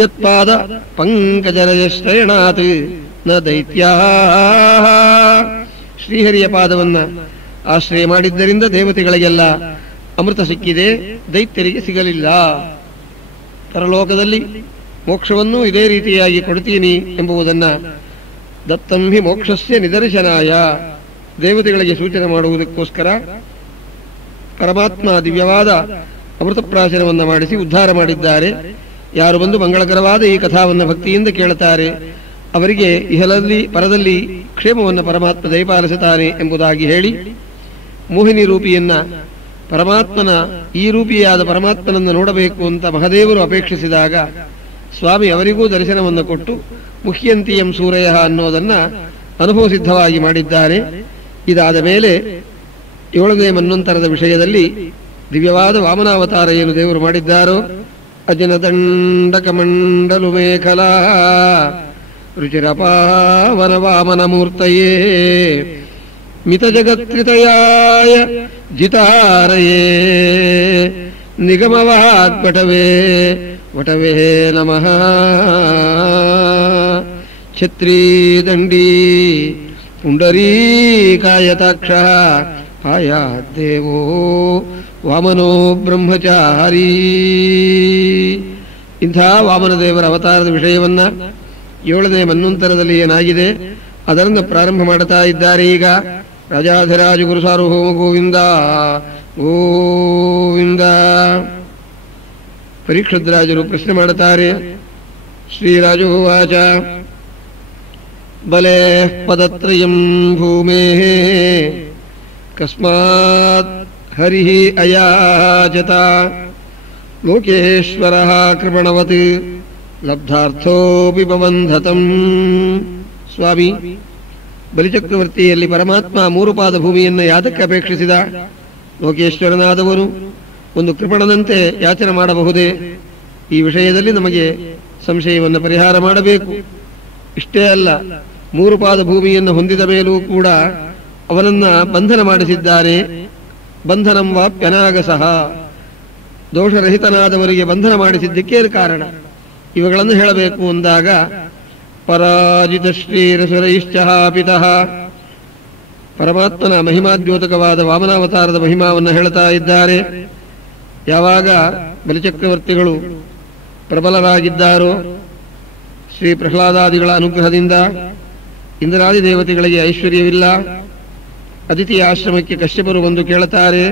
ಯತ್ಪಾದ ಪಂಕಜರಯಶ್ರಯಣಾತ್ ನ ದೈತ್ಯಾ. ಶ್ರೀಹರಿಯ ಪಾದವನ್ನ ಆಶ್ರಯ ಮಾಡಿದ್ದರಿಂದ ದೇವತೆಗಳಿಗೆಲ್ಲ ಅಮೃತ ಸಿಕ್ಕಿದೆ, ದೈತ್ಯರಿಗೆ ಸಿಗಲಿಲ್ಲ. ಪರಲೋಕದಲ್ಲಿ ಮೋಕ್ಷವನ್ನು ಇದೇ ರೀತಿಯಾಗಿ ಕೊಡ್ತೀನಿ ಎಂಬುದನ್ನ ದತ್ತಂ ಹಿ ಮೋಕ್ಷಸ್ಯ ನಿದರ್ಶನಾಯ ದೇವತೆಗಳಿಗೆ ಸೂಚನೆ ಮಾಡುವುದಕ್ಕೋಸ್ಕರ ಪರಮಾತ್ಮ ದಿವ್ಯವಾದ ಅಮೃತಪ್ರಾಶನವನ್ನು ಮಾಡಿಸಿ ಉದ್ಧಾರ ಮಾಡಿದ್ದಾರೆ. ಯಾರು ಬಂದು ಮಂಗಳಕರವಾದ ಈ ಕಥಾವನ್ನು ಭಕ್ತಿಯಿಂದ ಕೇಳುತ್ತಾರೆ ಅವರಿಗೆ ಇಹಲಲ್ಲಿ ಪರದಲ್ಲಿ ಕ್ಷೇಮವನ್ನು ಪರಮಾತ್ಮ ದಯಪಾಲಿಸುತ್ತಾನೆ ಎಂಬುದಾಗಿ ಹೇಳಿ, ಮೋಹಿನಿ ರೂಪಿಯನ್ನ ಪರಮಾತ್ಮನ ಈ ರೂಪಿಯಾದ ಪರಮಾತ್ಮನನ್ನು ನೋಡಬೇಕು ಅಂತ ಮಹದೇವರು ಅಪೇಕ್ಷಿಸಿದಾಗ ಸ್ವಾಮಿ ಅವರಿಗೂ ದರ್ಶನವನ್ನು ಕೊಟ್ಟು ಮುಖ್ಯಂತಿಯಂ ಸೂರಯ ಅನ್ನೋದನ್ನ ಅನುಭವ ಸಿದ್ಧವಾಗಿ ಮಾಡಿದ್ದಾರೆ. ಇದಾದ ಮೇಲೆ 7ನೇ ಮನ್ವಂತರದ ವಿಷಯದಲ್ಲಿ ದಿವ್ಯವಾದ ವಾಮನಾವತಾರ ಏನು ದೇವರು ಮಾಡಿದ್ದಾರೋ, ಅಜನದಂಡಕಮಂಡಲು ಮೇಖಲಾ ರುಚಿರಪಾವನ ವಾಮನ ಮೂರ್ತಯೇ ಮಿತ ಜಗತ್ರಿತಯಾಯ ಜಿತಾರಯೇ ನಿಗಮವಾಗ್ವಟವೇ ವಟವೇ ನಮಃ. ಛತ್ರೀ ದಂಡೀ ಪುಂಡರೀಕಾಯತಾಕ್ಷ ಆಯಾದ್ದೇವೋ ವಾಮನೋ ಬ್ರಹ್ಮಚಾರಿ. ಇಂಥ ವಾಮನದೇವರ ಅವತಾರದ ವಿಷಯವನ್ನ 7ನೇ ಮನ್ವಂತರದಲ್ಲಿ ಏನಾಗಿದೆ ಅದನ್ನು ಪ್ರಾರಂಭ ಮಾಡುತ್ತಾ ಇದ್ದಾರೆ. ಈಗ ರಾಜಾಧಿರಾಜ ಗುರು ಸಾರ್ವಭೌಮ ಗೋವಿಂದ ಗೋವಿಂದ. ಪರೀಕ್ಷದ್ರಾಜರು ಪ್ರಶ್ನೆ ಮಾಡುತ್ತಾರೆ. ಶ್ರೀರಾಜೋವಾಚ ಬಲೆ ಪದತ್ರಯಂ ಭೂಮೇ ಕಸ್ಮಾತ್ ಹರಿಃ ಅಯಾಚತ ಲೋಕೇಶ್ವರಃ ಕೃಪಣವತ್ ಲಬ್ಧಾರ್ಥೋಪಿ ಬಬಂಧತಂ. ಸ್ವಾಮಿ, ಬಲಿಚಕ್ರವರ್ತಿಯಲ್ಲಿ ಪರಮಾತ್ಮ 3 ಪಾದ ಭೂಮಿಯನ್ನು ಯಾತಕ್ಕೆ ಅಪೇಕ್ಷಿಸಿದ? ಲೋಕೇಶ್ವರನಾದವನು ಒಂದು ಕೃಪಣನಂತೆ ಯಾಚನೆ ಮಾಡಬಹುದೇ? ಈ ವಿಷಯದಲ್ಲಿ ನಮಗೆ ಸಂಶಯವನ್ನು ಪರಿಹಾರ ಮಾಡಬೇಕು. ಇಷ್ಟೇ ಅಲ್ಲ, 3 ಪಾದ ಭೂಮಿಯನ್ನು ಹೊಂದಿದ ಮೇಲೂ ಕೂಡ ಅವನನ್ನ ಬಂಧನ ಮಾಡಿಸಿದ್ದಾರೆ. ಬಂಧನಂ ವಾಪ್ಯನಾಗಸಃ, ದೋಷರಹಿತನಾದವರಿಗೆ ಬಂಧನ ಮಾಡಿಸಿದ್ದಕ್ಕೆ ಕಾರಣ. ಇವುಗಳನ್ನು ಹೇಳಬೇಕು ಅಂದಾಗ ಪರಾಜಿತ ಶ್ರೀರಸುರೈಶ್ಚ ಪಿತಃ, ಪರಮಾತ್ಮನ ಮಹಿಮಾದ್ಯೋತಕವಾದ ವಾಮನಾವತಾರದ ಮಹಿಮಾವನ್ನು ಹೇಳ್ತಾ ಇದ್ದಾರೆ. ಯಾವಾಗ ಬಲಿಚಕ್ರವರ್ತಿಗಳು ಪ್ರಬಲರಾಗಿದ್ದಾರೋ ಶ್ರೀ ಪ್ರಹ್ಲಾದಾದಿಗಳ ಅನುಗ್ರಹದಿಂದ ಇಂದ್ರಾದಿ ದೇವತೆಗಳಿಗೆ ಐಶ್ವರ್ಯವಿಲ್ಲ. ಅದಿತಿಯ ಆಶ್ರಮಕ್ಕೆ ಕಶ್ಯಪರು ಬಂದು ಕೇಳುತ್ತಾರೆ,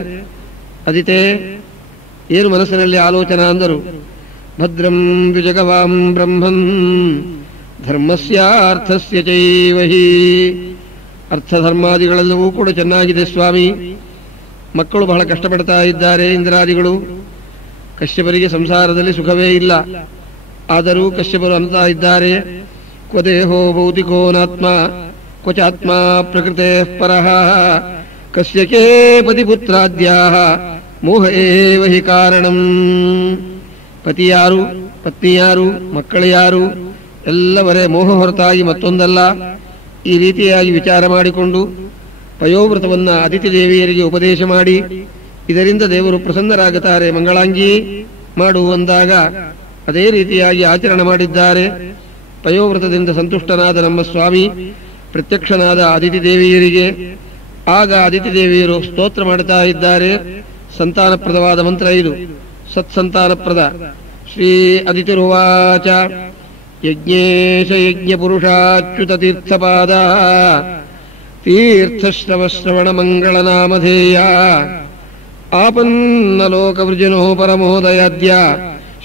ಅದಿತೆ ಏನು ಮನಸ್ಸಿನಲ್ಲಿ ಆಲೋಚನಾ ಅಂದರು. ಭದ್ರಂ ದ್ವಿಜಗವಾಂ ಬ್ರಹ್ಮನ್ ಧರ್ಮಸ್ಯಾರ್ಥಸ್ಯ ಚೈವ ಹಿ. ಅರ್ಥ ಧರ್ಮಾದಿಗಳೆಲ್ಲವೂ ಕೂಡ ಚೆನ್ನಾಗಿದೆ ಸ್ವಾಮಿ. ಮಕ್ಕಳು ಬಹಳ ಕಷ್ಟಪಡ್ತಾ ಇದ್ದಾರೆ ಇಂದ್ರಾದಿಗಳು. ಕಶ್ಯಪರಿಗೆ ಸಂಸಾರದಲ್ಲಿ ಸುಖವೇ ಇಲ್ಲ. ಆದರೂ ಕಶ್ಯಪರು ಅನ್ನುತ್ತಾ ಇದ್ದಾರೆ, ಕ್ವ ದೇಹೋ ಭೌತಿಕೋ ನಾತ್ಮ ಕ್ವಚಾತ್ಮ ಪ್ರಕೃತೆ ಪರಃ ಕಸ್ಯಕೆ ಪತಿಪುತ್ರಾದ್ಯಾಃ ಮೋಹ ಏವ ಹಿ ಕಾರಣಂ. ಪತಿ ಯಾರು, ಪತ್ನಿ ಯಾರು, ಮಕ್ಕಳು ಯಾರು ಎಲ್ಲವರೇ ಮೋಹ ಹೊರತಾಗಿ ಮತ್ತೊಂದಲ್ಲ. ಈ ರೀತಿಯಾಗಿ ವಿಚಾರ ಮಾಡಿಕೊಂಡು ಪಯೋವ್ರತವನ್ನ ಅದಿತಿ ದೇವಿಯರಿಗೆ ಉಪದೇಶ ಮಾಡಿ ಇದರಿಂದ ದೇವರು ಪ್ರಸನ್ನರಾಗುತ್ತಾರೆ, ಮಂಗಳಾಂಗಿ ಮಾಡು ಅಂದಾಗ ಅದೇ ರೀತಿಯಾಗಿ ಆಚರಣೆ ಮಾಡಿದ್ದಾರೆ. ಪಯೋವ್ರತದಿಂದ ಸಂತುಷ್ಟನಾದ ನಮ್ಮ ಸ್ವಾಮಿ ಪ್ರತ್ಯಕ್ಷನಾದ ಅದಿತಿ ದೇವಿಯರಿಗೆ ಆಗ ಅದಿತಿ ದೇವಿಯರು ಸ್ತೋತ್ರ ಮಾಡುತ್ತಾ ಇದ್ದಾರೆ. ಸಂತಾನಪ್ರದವಾದ ಮಂತ್ರ ಇದು, ಸತ್ಸಂತಾನಪ್ರದ. ಶ್ರೀ ಅದಿತಿರುವಾಚ ಯಜ್ಞೇಶ ಯಜ್ಞ ಪುರುಷಾಚ್ಯುತ ತೀರ್ಥಪಾದ ತೀರ್ಥಶ್ರವಶ್ರವಣ ಮಂಗಳನಾಮಧೇಯ ಆಪನ್ನ ಲೋಕವೃಜನೋ ಪರಮೋದಯಾದ್ಯ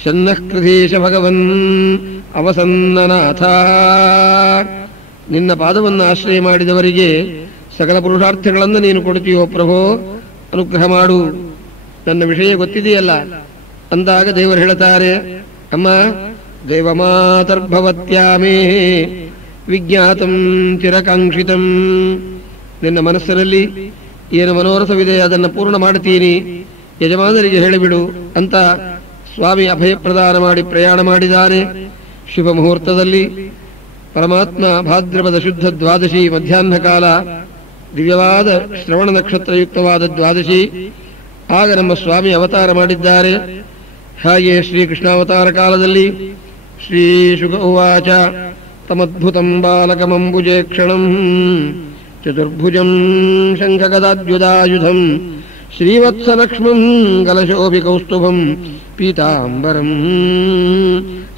ಶನ್ನಃ ಕೃಧೀಶ ಭಗವನ್ ಅವಸನ್ನನಾಥ. ನಿನ್ನ ಪಾದವನ್ನು ಆಶ್ರಯ ಮಾಡಿದವರಿಗೆ ಸಕಲ ಪುರುಷಾರ್ಥಗಳನ್ನು ನೀನು ಕೊಡುತ್ತೀಯೋ ಪ್ರಭೋ, ಅನುಗ್ರಹ ಮಾಡು, ನನ್ನ ವಿಷಯ ಗೊತ್ತಿದೆಯಲ್ಲ ಅಂದಾಗ ದೇವರು ಹೇಳುತ್ತಾರೆ, ಅಮ್ಮ ದೈವಮಾತರ್ಭವತ್ಯಾಮೇ ವಿಜ್ಞಾತಂ ಚಿರಕಾಂಕ್ಷಿತಂ. ನಿನ್ನ ಮನಸ್ಸಿನಲ್ಲಿ ಏನು ಮನೋರಥವಿದೆ ಅದನ್ನು ಪೂರ್ಣ ಮಾಡ್ತೀನಿ, ಯಜಮಾನರಿಗೆ ಹೇಳಿಬಿಡು ಅಂತ ಸ್ವಾಮಿ ಅಭಯ ಪ್ರದಾನ ಮಾಡಿ ಪ್ರಯಾಣ ಮಾಡಿದ್ದಾರೆ. ಶುಭ ಮುಹೂರ್ತದಲ್ಲಿ ಪರಮಾತ್ಮ ಭಾದ್ರಪದ ಶುದ್ಧ ದ್ವಾದಶಿ ಮಧ್ಯಾಹ್ನ ಕಾಲ, ದಿವ್ಯವಾದ ಶ್ರವಣ ನಕ್ಷತ್ರಯುಕ್ತವಾದ ದ್ವಾದಶಿ, ಆಗ ನಮ್ಮ ಸ್ವಾಮಿ ಅವತಾರ ಮಾಡಿದ್ದಾರೆ. ಹಾಗೆ ಶ್ರೀಕೃಷ್ಣಾವತಾರ ಕಾಲದಲ್ಲಿ ಶ್ರೀ ಶುಕ ಉವಾಚ ತಮದ್ಭುತಂ ಬಾಲಕಮಂಬುಜೇ ಕ್ಷಣಂ ಚತುರ್ಭುಜಂ ಶಂಖಗದಾದ್ಯುಧಾಯುಧಂ ಶ್ರೀವತ್ಸಲಕ್ಷ್ಮಂ ಕಲಶೋಭಿಕೌಸ್ತುಭಂ ಪೀತಾಂಬರಂ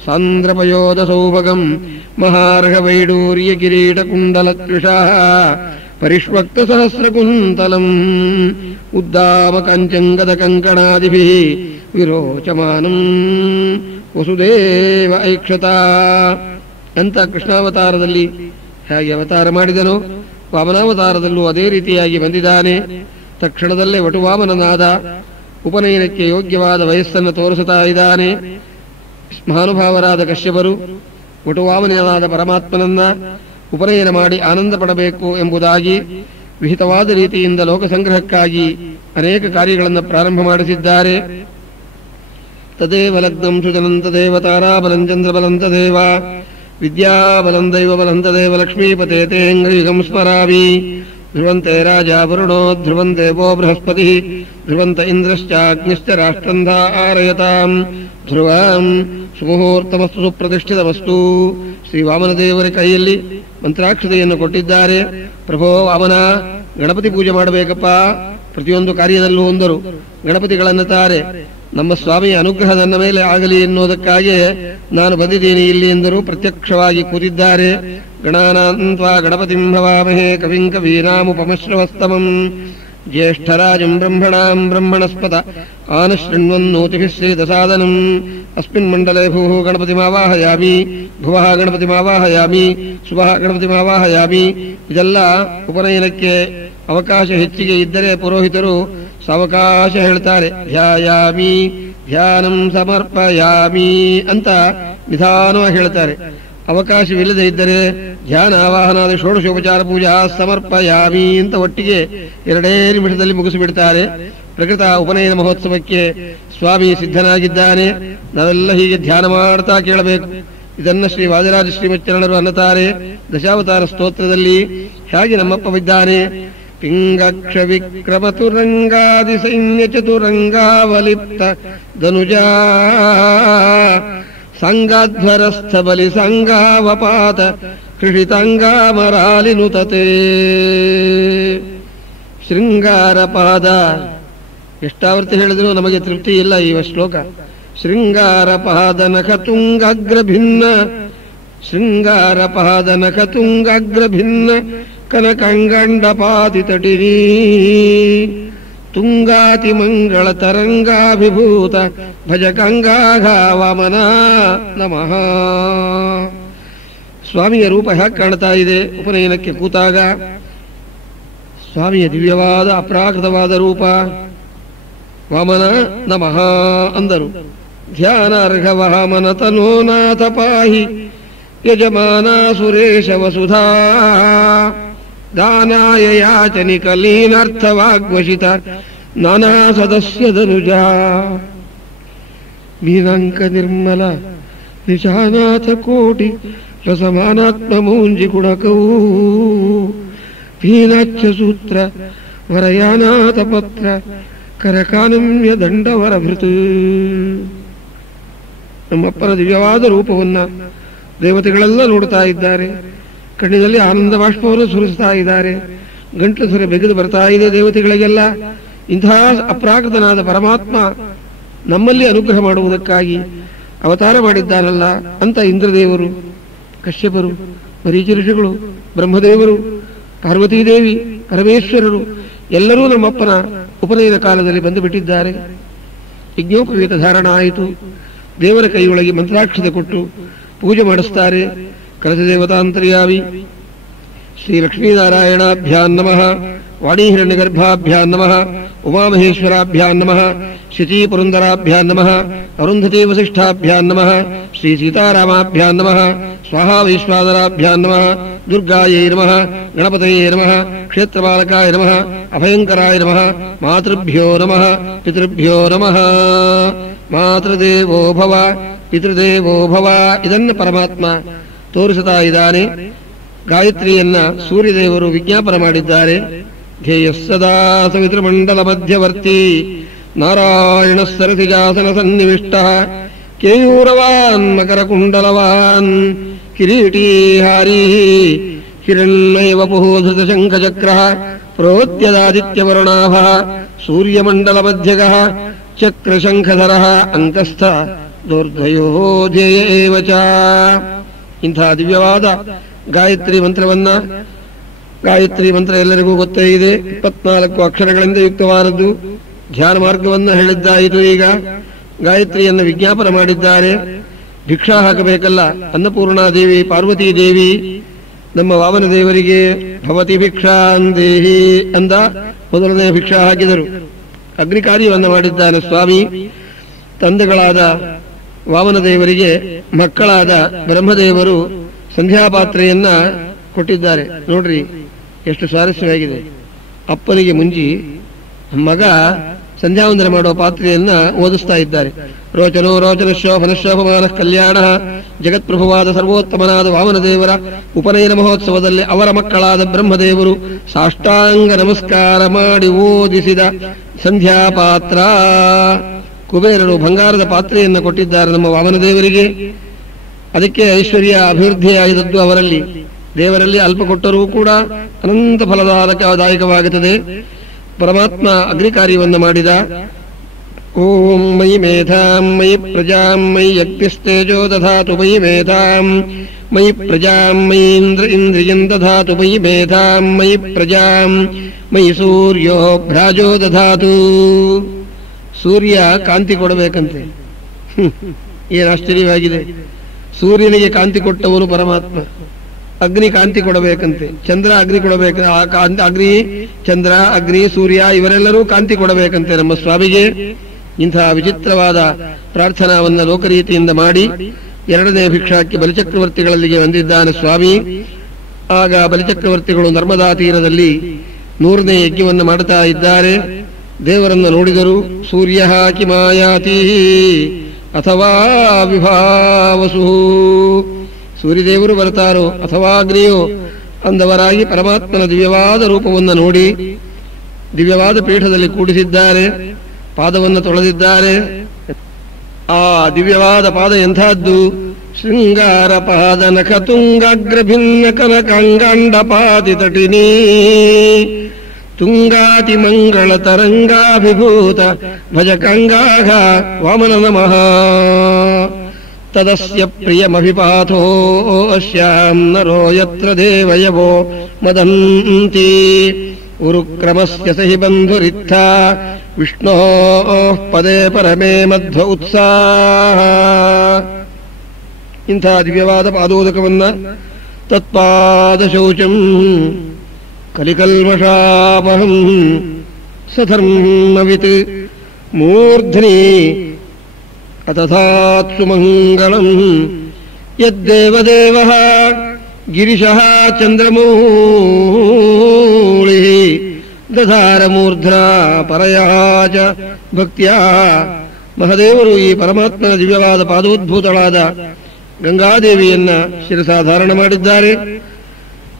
ಸಾಂದ್ರಪಯೋಧಸೌಭಗಂ ಮಹಾರ್ಹವೈಡೂರ್ಯ ಕಿರೀಟಕುಂಡಲಕೃಶಾ ಪರಿಷ್ವಕ್ತ ಸಹಸ್ರಕುಂತಲಂ ಉದ್ದಾಮ ಕಾಂಚಂಗದ ಕಂಕಣಾದಿಭಿಃ ವಿರೋಚಮಾನಂ ವಸುದೇವ ಐಕ್ಷತಾ ಅಂತ ಕೃಷ್ಣಾವತಾರದಲ್ಲಿ ಹೇಗೆ ಅವತಾರ ಮಾಡಿದನೋ ವಾಮನಾವತಾರದಲ್ಲೂ ಅದೇ ರೀತಿಯಾಗಿ ಬಂದಿದ್ದಾನೆ. ತಕ್ಷಣದಲ್ಲೇ ವಟುವಾಮನನಾದ ಉಪನಯನಕ್ಕೆ ಯೋಗ್ಯವಾದ ವಯಸ್ಸನ್ನು ತೋರಿಸುತ್ತಾ ಇದ್ದಾನೆ. ಮಹಾನುಭಾವರಾದ ಕಶ್ಯಪರು ವಟುವಾಮನನಾದ ಪರಮಾತ್ಮನನ್ನ ಉಪನಯನ ಮಾಡಿ ಆನಂದ ಪಡಬೇಕು ಎಂಬುದಾಗಿ ವಿಹಿತವಾದ ರೀತಿಯಿಂದ ಲೋಕಸಂಗ್ರಹಕ್ಕಾಗಿ ಅನೇಕ ಕಾರ್ಯಗಳನ್ನು ಪ್ರಾರಂಭ ಮಾಡಿಸಿದ್ದಾರೆ. ತದೇವ ಲಗ್ನಂ ಸುಜನಂ ತದೇವ ತಾರಾಬಲಂ ಚಂದ್ರಬಲಂ ತದೇವ ವಿದ್ಯಾಬಲಂ ದೈವಬಲಂ ತದೇವ ಲಕ್ಷ್ಮೀಪತೆ ತೇಂಗ್ರಿಗಂ ಸ್ಮರಾಮಿ. ಧ್ರುವಂತೆ ರಾಜಾ ವರುಣೋ ಧ್ರುವಂ ದೇವೋ ಬೃಹಸ್ಪತಿ ಧ್ರುವಂತ ಇಂದ್ರಶ್ಚಾಗ್ನಿಶ್ಚ ರಾಷ್ಟ್ರಂ ಧಾರಯತಾಂ ಧ್ರುವಂ ಸುಮುಹೂರ್ತಮಸ್ತು ಸುಪ್ರತಿಷ್ಠಿತಮಸ್ತು. ಶ್ರೀ ವಾಮನದೇವರ ಕೈಯಲ್ಲಿ ಮಂತ್ರಾಕ್ಷತೆಯನ್ನು ಕೊಟ್ಟಿದ್ದಾರೆ. ಪ್ರಭೋ ವಾಮನ, ಗಣಪತಿ ಪೂಜೆ ಮಾಡಬೇಕಪ್ಪ, ಪ್ರತಿಯೊಂದು ಕಾರ್ಯದಲ್ಲೂ ಒಂದರು ಗಣಪತಿಗಳನ್ನುತ್ತಾರೆ. ನಮ್ಮ ಸ್ವಾಮಿಯ ಅನುಗ್ರಹ ನನ್ನ ಮೇಲೆ ಆಗಲಿ ಎನ್ನುವುದಕ್ಕಾಗಿ ನಾನು ಬಂದಿದ್ದೀನಿ ಇಲ್ಲಿ ಎಂದರು. ಪ್ರತ್ಯಕ್ಷವಾಗಿ ಕೂತಿದ್ದಾರೆ. ಗಣಾನಾನ್ತ್ವಾ ಗಣಪತಿಂ ಭವಾಮಹೇ ಕವಿಂ ಕವೀನಾಮುಪಮಶ್ರವಸ್ತಮಂ ಜ್ಯೇಷ್ಠರಾಜಂ ಬ್ರಹ್ಮಣಾಂ ಬ್ರಹ್ಮಣಸ್ಪತ ಆನಶೃಣ್ವನ್ನೋತಿಭಿಃ ಶ್ರೀದಸಾದನಂ ಅಸ್ಮಿನ್ ಮಂಡಲೇ ಭೂಃ ಗಣಪತಿಮಾವಾಹಯಾಮಿ ಭುವಃ ಗಣಪತಿಮಾವಾಹಯಾಮಿ ಶುಭಃ ಗಣಪತಿಮಾವಾಹಯಾಮಿ. ಇದೆಲ್ಲ ಉಪನಯನಕ್ಕೆ ಅವಕಾಶ ಹೆಚ್ಚಿಗೆ ಇದ್ದರೆ ಪುರೋಹಿತರು ಸಾವಕಾಶ ಹೇಳ್ತಾರೆ. ಧ್ಯಾಯಾಮಿ ಧ್ಯಾನಂ ಸಮರ್ಪಯಾಮಿ ಅಂತ ನಿಧಾನವಾಗಿ ಹೇಳ್ತಾರೆ. ಅವಕಾಶವಿಲ್ಲದೆ ಇದ್ದರೆ ಧ್ಯಾನ ಆವಾಹನಾದ ಷೋಡಶೋಪಚಾರ ಪೂಜಾ ಸಮರ್ಪಯಾಮಿ ಅಂತ ಒಟ್ಟಿಗೆ 2 ನಿಮಿಷದಲ್ಲಿ ಮುಗಿಸಿಬಿಡ್ತಾರೆ. ಪ್ರಕೃತ ಉಪನಯನ ಮಹೋತ್ಸವಕ್ಕೆ ಸ್ವಾಮಿ ಸಿದ್ಧನಾಗಿದ್ದಾನೆ. ನಾವೆಲ್ಲ ಹೀಗೆ ಧ್ಯಾನ ಮಾಡ್ತಾ ಕೇಳಬೇಕು. ಇದನ್ನ ಶ್ರೀ ವಾದಿರಾಜ ಶ್ರೀಮಚ್ಚರಣರು ಅನ್ನುತ್ತಾರೆ ದಶಾವತಾರ ಸ್ತೋತ್ರದಲ್ಲಿ. ಹೇಗೆ ನಮ್ಮಪ್ಪ ಬಿದ್ದಾನೆ. ಪಿಂಗಕ್ಷ ವಿಕ್ರಮ ತುರಂಗಾದಿ ಸೈನ್ಯ ಚತುರಂಗಾವಲಿಪ್ತ ಧನುಜಾ ಸಂಗಾಧ್ವರಸ್ಥ ಬಲಿ ಸಂಗಾವಪಾತ ಕೃಷಿತಾಂಗಾಮರಾಲಿನುತತೆ. ಶೃಂಗಾರ ಪಾದ ಎಷ್ಟಾವರ್ತಿ ಹೇಳಿದ್ರು ನಮಗೆ ತೃಪ್ತಿ ಇಲ್ಲ ಈ ಶ್ಲೋಕ. ಶೃಂಗಾರ ಪಾದ ನಖ ತುಂಗಾಗ್ರ ಭಿನ್ನ ಶೃಂಗಾರ ಪಾದ ನಖ ತುಂಗಾಗ್ರ ಭಿನ್ನ ಕನಕಂಗಂಡಪಾತಿ ತಟಿನಿ ತುಂಗಾತಿ ಮಂಗಳ ತರಂಗಾಭಿಭೂತ ಭಜ ಗಂಗಾಘ ವಾಮನ ನಮಃ. ಸ್ವಾಮಿಯ ರೂಪ ಹೇಗೆ ಕಾಣ್ತಾ ಇದೆ ಉಪನಯನಕ್ಕೆ ಕೂತಾಗ. ಸ್ವಾಮಿಯ ದಿವ್ಯವಾದ ಅಪ್ರಾಕೃತವಾದ ರೂಪ. ವಾಮನ ನಮಃ ಅಂದರು. ಧ್ಯಾನಾರ್ಹ ವಾಮನ ತನೋನಾಥ ಪಾಹಿ ಯಜಮಾನ ಸುರೇಶ ವಸುಧಾ ದಾನಾಯ ಯಾಚನಿ ಕಲೀನಾರ್ಥವಾಗ್ವಶಿತ ನಾನಾ ಸದಸ್ಯ ಧನುಜ ಮೀನಾಂಕ ನಿರ್ಮಲ ನಿಜಾನಾಥ ಕೋಟಿ ರಸಮಾನಾತ್ಮ ಮೌಂಜಿ ಗುಣಕವೂ ಪೀನಾಚ್ಛ ಸೂತ್ರ ವರಯಾನಾಥ ಪತ್ರ ಕರಕಾನಮ್ಯ ದಂಡವರ ಭೃತ್. ನಮ್ಮಪ್ಪನ ದಿವ್ಯವಾದ ರೂಪವನ್ನ ದೇವತೆಗಳೆಲ್ಲ ನೋಡ್ತಾ ಇದ್ದಾರೆ. ಕಣ್ಣಿನಲ್ಲಿ ಆನಂದ ಬಾಷ್ಪವನ್ನು ಸುರಿಸ್ತಾ ಇದ್ದಾರೆ. ಗಂಟಲು ಸುರ ಬೆಗೆದು ಬರ್ತಾ ಇದೆ ದೇವತೆಗಳಿಗೆಲ್ಲ. ಇಂತಹ ಅಪ್ರಾಕೃತನಾದ ಪರಮಾತ್ಮ ನಮ್ಮಲ್ಲಿ ಅನುಗ್ರಹ ಮಾಡುವುದಕ್ಕಾಗಿ ಅವತಾರ ಮಾಡಿದ್ದಾನಲ್ಲ ಅಂತ ಇಂದ್ರದೇವರು, ಕಶ್ಯಪರು, ಮರೀಚಿ ಋಷಿಗಳು, ಬ್ರಹ್ಮದೇವರು, ಪಾರ್ವತೀದೇವಿ, ಪರಮೇಶ್ವರರು ಎಲ್ಲರೂ ನಮ್ಮಪ್ಪನ ಉಪನಯನ ಕಾಲದಲ್ಲಿ ಬಂದು ಬಿಟ್ಟಿದ್ದಾರೆ. ಯಜ್ಞೋಪವೀತ ಧಾರಣ ಆಯಿತು. ದೇವರ ಕೈಯೊಳಗೆ ಮಂತ್ರಾಕ್ಷತೆ ಕೊಟ್ಟು ಪೂಜೆ ಮಾಡಿಸ್ತಾರೆ. ಕಲಶ ದೇವತಾಂತರ್ಯಾಮಿ ಶ್ರೀ ಲಕ್ಷ್ಮೀನಾರಾಯಣಾಭ್ಯಾನ್ ನಮಃ, ವಾಣೀಹಿರಣ್ಯಗರ್ಭಾಭ್ಯಾನ್ ನಮಃ, ಉಮಾಮಹೇಶ್ವರಾಭ್ಯಾನ್ ನಮಃ, ಶಚೀ ಪುರಂದರಾಭ್ಯಾನ್ ನಮಃ, ಅರುಂಧತಿ ವಸಿಷ್ಠಾಭ್ಯಾನ್ ನಮಃ, ಶ್ರೀ ಸೀತಾರಾಮಾಭ್ಯಾನ್ ನಮಃ, ಸ್ವಾಹಾ ವೈಶ್ವಾನರಾಭ್ಯಾಂ ನಮಃ, ದುರ್ಗಾಯೈ ನಮಃ, ಗಣಪತಯೇ ನಮಃ, ಕ್ಷೇತ್ರಪಾಲಕಾಯ ನಮಃ, ಅಭಯಂಕರಾಯ ನಮಃ, ಮಾತೃಭ್ಯೋ ನಮಃ, ಪಿತೃಭ್ಯೋ ನಮಃ. ಮಾತೃದೇವೋ ಭವ ಪಿತೃದೇವೋ ಭವ, ಇದನ್ನು ಪರಮಾತ್ಮ ತೋರಿಸುತ್ತಾ ಇದ್ದಾನೆ. ಗಾಯತ್ರಿಯನ್ನ ಸೂರ್ಯದೇವರು ವಿಜ್ಞಾಪನ ಮಾಡಿದ್ದಾರೆ. ಧ್ಯೇಯ ಸದಾ ಸವಿತೃಮಂಡಲ ಮಧ್ಯವರ್ತಿ ನಾರಾಯಣ ಸರಸಿಜಾಸನ ಸನ್ನಿವಿಷ್ಟ ಕೇಯೂರವಾನ್ ಮಕರ ಕುಂಡಲವಾನ್ ಕಿರೀಟೀ ಹಾರೀ ಹಿರಣ್ಮಯ ವಪುಃ ಧೃತ ಶಂಖಚಕ್ರ ಪ್ರೋತ್ಯದಾದಿತ್ಯವರುಣಾಭ ಸೂರ್ಯಮಂಡಲ ಮಧ್ಯಗಃ ಚಕ್ರಶಂಖಧರ ಅಂಕಸ್ಥ ದೋರ್ಧ್ವಯೋ ಧ್ಯೇಯ ಏವ ಚ. ಇಂಥ ದಿವ್ಯವಾದ ಗಾಯತ್ರಿ ಮಂತ್ರವನ್ನ, ಗಾಯತ್ರಿ ಮಂತ್ರ ಎಲ್ಲರಿಗೂ ಗೊತ್ತೇ ಇದೆ, 24 ಅಕ್ಷರಗಳಿಂದ ಯುಕ್ತವಾದದ್ದು. ಧ್ಯಾನ ಮಾರ್ಗವನ್ನ ಹೇಳಿದ್ದಾಯಿತು. ಈಗ ಗಾಯತ್ರಿಯನ್ನು ವಿಜ್ಞಾಪನ ಮಾಡಿದ್ದಾರೆ. ಭಿಕ್ಷಾ ಹಾಕಬೇಕಲ್ಲ, ಅನ್ನಪೂರ್ಣಾದೇವಿ ಪಾರ್ವತೀ ದೇವಿ ನಮ್ಮ ವಾಮನ ದೇವರಿಗೆ ಭವತಿ ಭಿಕ್ಷಾಂದೇಹಿ ಅಂದ ಮೊದಲನೇ ಭಿಕ್ಷಾ ಹಾಕಿದರು. ಅಗ್ನಿ ಕಾರ್ಯವನ್ನು ಮಾಡಿದ್ದಾನೆ ಸ್ವಾಮಿ. ತಂದೆಗಳಾದ ವಾಮನ ದೇವರಿಗೆ ಮಕ್ಕಳಾದ ಬ್ರಹ್ಮದೇವರು ಸಂಧ್ಯಾಪಾತ್ರೆಯನ್ನ ಕೊಟ್ಟಿದ್ದಾರೆ. ನೋಡ್ರಿ ಎಷ್ಟು ಸ್ವಾರಸ್ಯವಾಗಿದೆ. ಅಪ್ಪನಿಗೆ ಮುಂಜಿ ಮಗ ಸಂಧ್ಯಾವಂದನೆ ಮಾಡುವ ಪಾತ್ರೆಯನ್ನ ಓದಿಸ್ತಾ ಇದ್ದಾರೆ. ರೋಚನೋ ರೋಚನ ಶೋಭನ ಶೋಭಮಾನ ಕಲ್ಯಾಣ, ಜಗತ್ಪ್ರಭುವಾದ ಸರ್ವೋತ್ತಮನಾದ ವಾಮನದೇವರ ಉಪನಯನ ಮಹೋತ್ಸವದಲ್ಲಿ ಅವರ ಮಕ್ಕಳಾದ ಬ್ರಹ್ಮದೇವರು ಸಾಷ್ಟಾಂಗ ನಮಸ್ಕಾರ ಮಾಡಿ ಓದಿಸಿದ ಸಂಧ್ಯಾಪಾತ್ರ. ಕುಬೇರರು ಬಂಗಾರದ ಪಾತ್ರೆಯನ್ನು ಕೊಟ್ಟಿದ್ದಾರೆ ನಮ್ಮ ವಾಮನದೇವರಿಗೆ. ಅದಕ್ಕೆ ಐಶ್ವರ್ಯ ಅಭಿವೃದ್ಧಿಯಾಗಿದ್ದು ಅವರಲ್ಲಿ. ದೇವರಲ್ಲಿ ಅಲ್ಪ ಕೊಟ್ಟರೂ ಕೂಡ ಅನಂತ ಫಲದಾಯಕವಾಗುತ್ತದೆ. ಪರಮಾತ್ಮ ಅಗ್ನಿ ಕಾರ್ಯವನ್ನು ಮಾಡಿದ. ಓಂ ಮಯಿ ಮೇಧಾಂ ಮಯಿ ಪ್ರಜಾಂ ಮಯಿ ಯಜ್ಞಸ್ತೇಜೋ ದಧಾತು ಮಯಿ ಮೇಧಾಂ ಮಯಿ ಪ್ರಜಾಂ ಮಯಿ ಇಂದ್ರಿಯಂ ದಧಾತು ಮಯಿ ಮೇಧಾಂ ಮಯಿ ಪ್ರಜಾಂ ಮಯಿ ಸೂರ್ಯೋ ಭ್ರಾಜೋ ದಧಾತು. ಸೂರ್ಯ ಕಾಂತಿ ಕೊಡಬೇಕಂತೆ. ಏನು ಆಶ್ಚರ್ಯವಾಗಿದೆ. ಸೂರ್ಯನಿಗೆ ಕಾಂತಿ ಕೊಟ್ಟವನು ಪರಮಾತ್ಮ. ಅಗ್ನಿ ಕಾಂತಿ ಕೊಡಬೇಕಂತೆ, ಚಂದ್ರ ಅಗ್ನಿ ಕೊಡಬೇಕು. ಅಗ್ನಿ, ಚಂದ್ರ, ಅಗ್ನಿ, ಸೂರ್ಯ ಇವರೆಲ್ಲರೂ ಕಾಂತಿ ಕೊಡಬೇಕಂತೆ ನಮ್ಮ ಸ್ವಾಮಿಗೆ. ಇಂತಹ ವಿಚಿತ್ರವಾದ ಪ್ರಾರ್ಥನಾವನ್ನ ಲೋಕರೀತಿಯಿಂದ ಮಾಡಿ 2ನೇ ಭಿಕ್ಷಾಕ್ಕೆ ಬಲಿಚಕ್ರವರ್ತಿಗಳಲ್ಲಿಗೆ ಬಂದಿದ್ದಾನೆ ಸ್ವಾಮಿ. ಆಗ ಬಲಿಚಕ್ರವರ್ತಿಗಳು ನರ್ಮದಾ ತೀರದಲ್ಲಿ 100ನೇ ಯಜ್ಞವನ್ನು ಮಾಡುತ್ತಾ ಇದ್ದಾರೆ. ದೇವರನ್ನು ನೋಡಿದರು. ಸೂರ್ಯ ಕಿಮಾಯಾತಿ ಅಥವಾ ವಿಭಾವಸು, ಸೂರ್ಯದೇವರು ಬರ್ತಾರೋ ಅಥವಾ ಅಗ್ನಿಯೋ ಅಂದವರಾಗಿ ಪರಮಾತ್ಮನ ದಿವ್ಯವಾದ ರೂಪವನ್ನು ನೋಡಿ ದಿವ್ಯವಾದ ಪೀಠದಲ್ಲಿ ಕೂಡಿಸಿದ್ದಾರೆ. ಪಾದವನ್ನು ತೊಳೆದಿದ್ದಾರೆ. ಆ ದಿವ್ಯವಾದ ಪಾದ ಎಂಥದ್ದು? ಶೃಂಗಾರ ಪಾದ ನಖ ತುಂಗಾಗ್ರ ಭಿನ್ನ ಕನಕಾಂಗಾಂಡ ಪಾದಿ ತಟಿನಿ ತುಂಗಾತಿ ಮಂಗಳ ತರಂಗಾಭಿಭೂತ ಭಜಕಂಗಾಘ ವಾಮನ ನಮಃ. ತದಸ್ಯ ಪ್ರಿಯಮಭಿಪಾಥೋ ಅಶ್ಯಾಂ ನರೋ ಯತ್ರ ದೇವಯವೋ ಮದಂತಿ ಉರುಕ್ರಮಸ್ಯ ಸಹಿ ಬಂಧುರಿತ್ಥ ವಿಷ್ಣೋ ಪದೇ ಪರಮೇ ಮಧ್ವ ಉತ್ಸಾಹ. ಇಂಥ ದಿವ್ಯವಾದ ಪಾದೋದಕವನ್ನ ತತ್ಪಾದ ಶೌಚಂ ಕಲಿಕಲ್ಮಷಾಪಹಂ ಸಧರ್ಮವಿತ್ ಮೂರ್ಧ್ನಿ ಅತಥಾತ್ಸು ಮಂಗಳಂ ಯದ್ದೇವದೇವಃ ಗಿರಿಶಃ ಚಂದ್ರಮೌಳಿ ದಧಾರ ಮೂರ್ಧ್ನಾ ಪರಯಾ ಚ ಭಕ್ತ್ಯಾ. ಮಹಾದೇವರು ಈ ಪರಮಾತ್ಮನ ದಿವ್ಯವಾದ ಪಾದೋದ್ಭೂತಳಾದ ಗಂಗಾದೇವಿಯನ್ನ ಶಿರಸಾಧಾರಣ ಮಾಡಿದ್ದಾರೆ.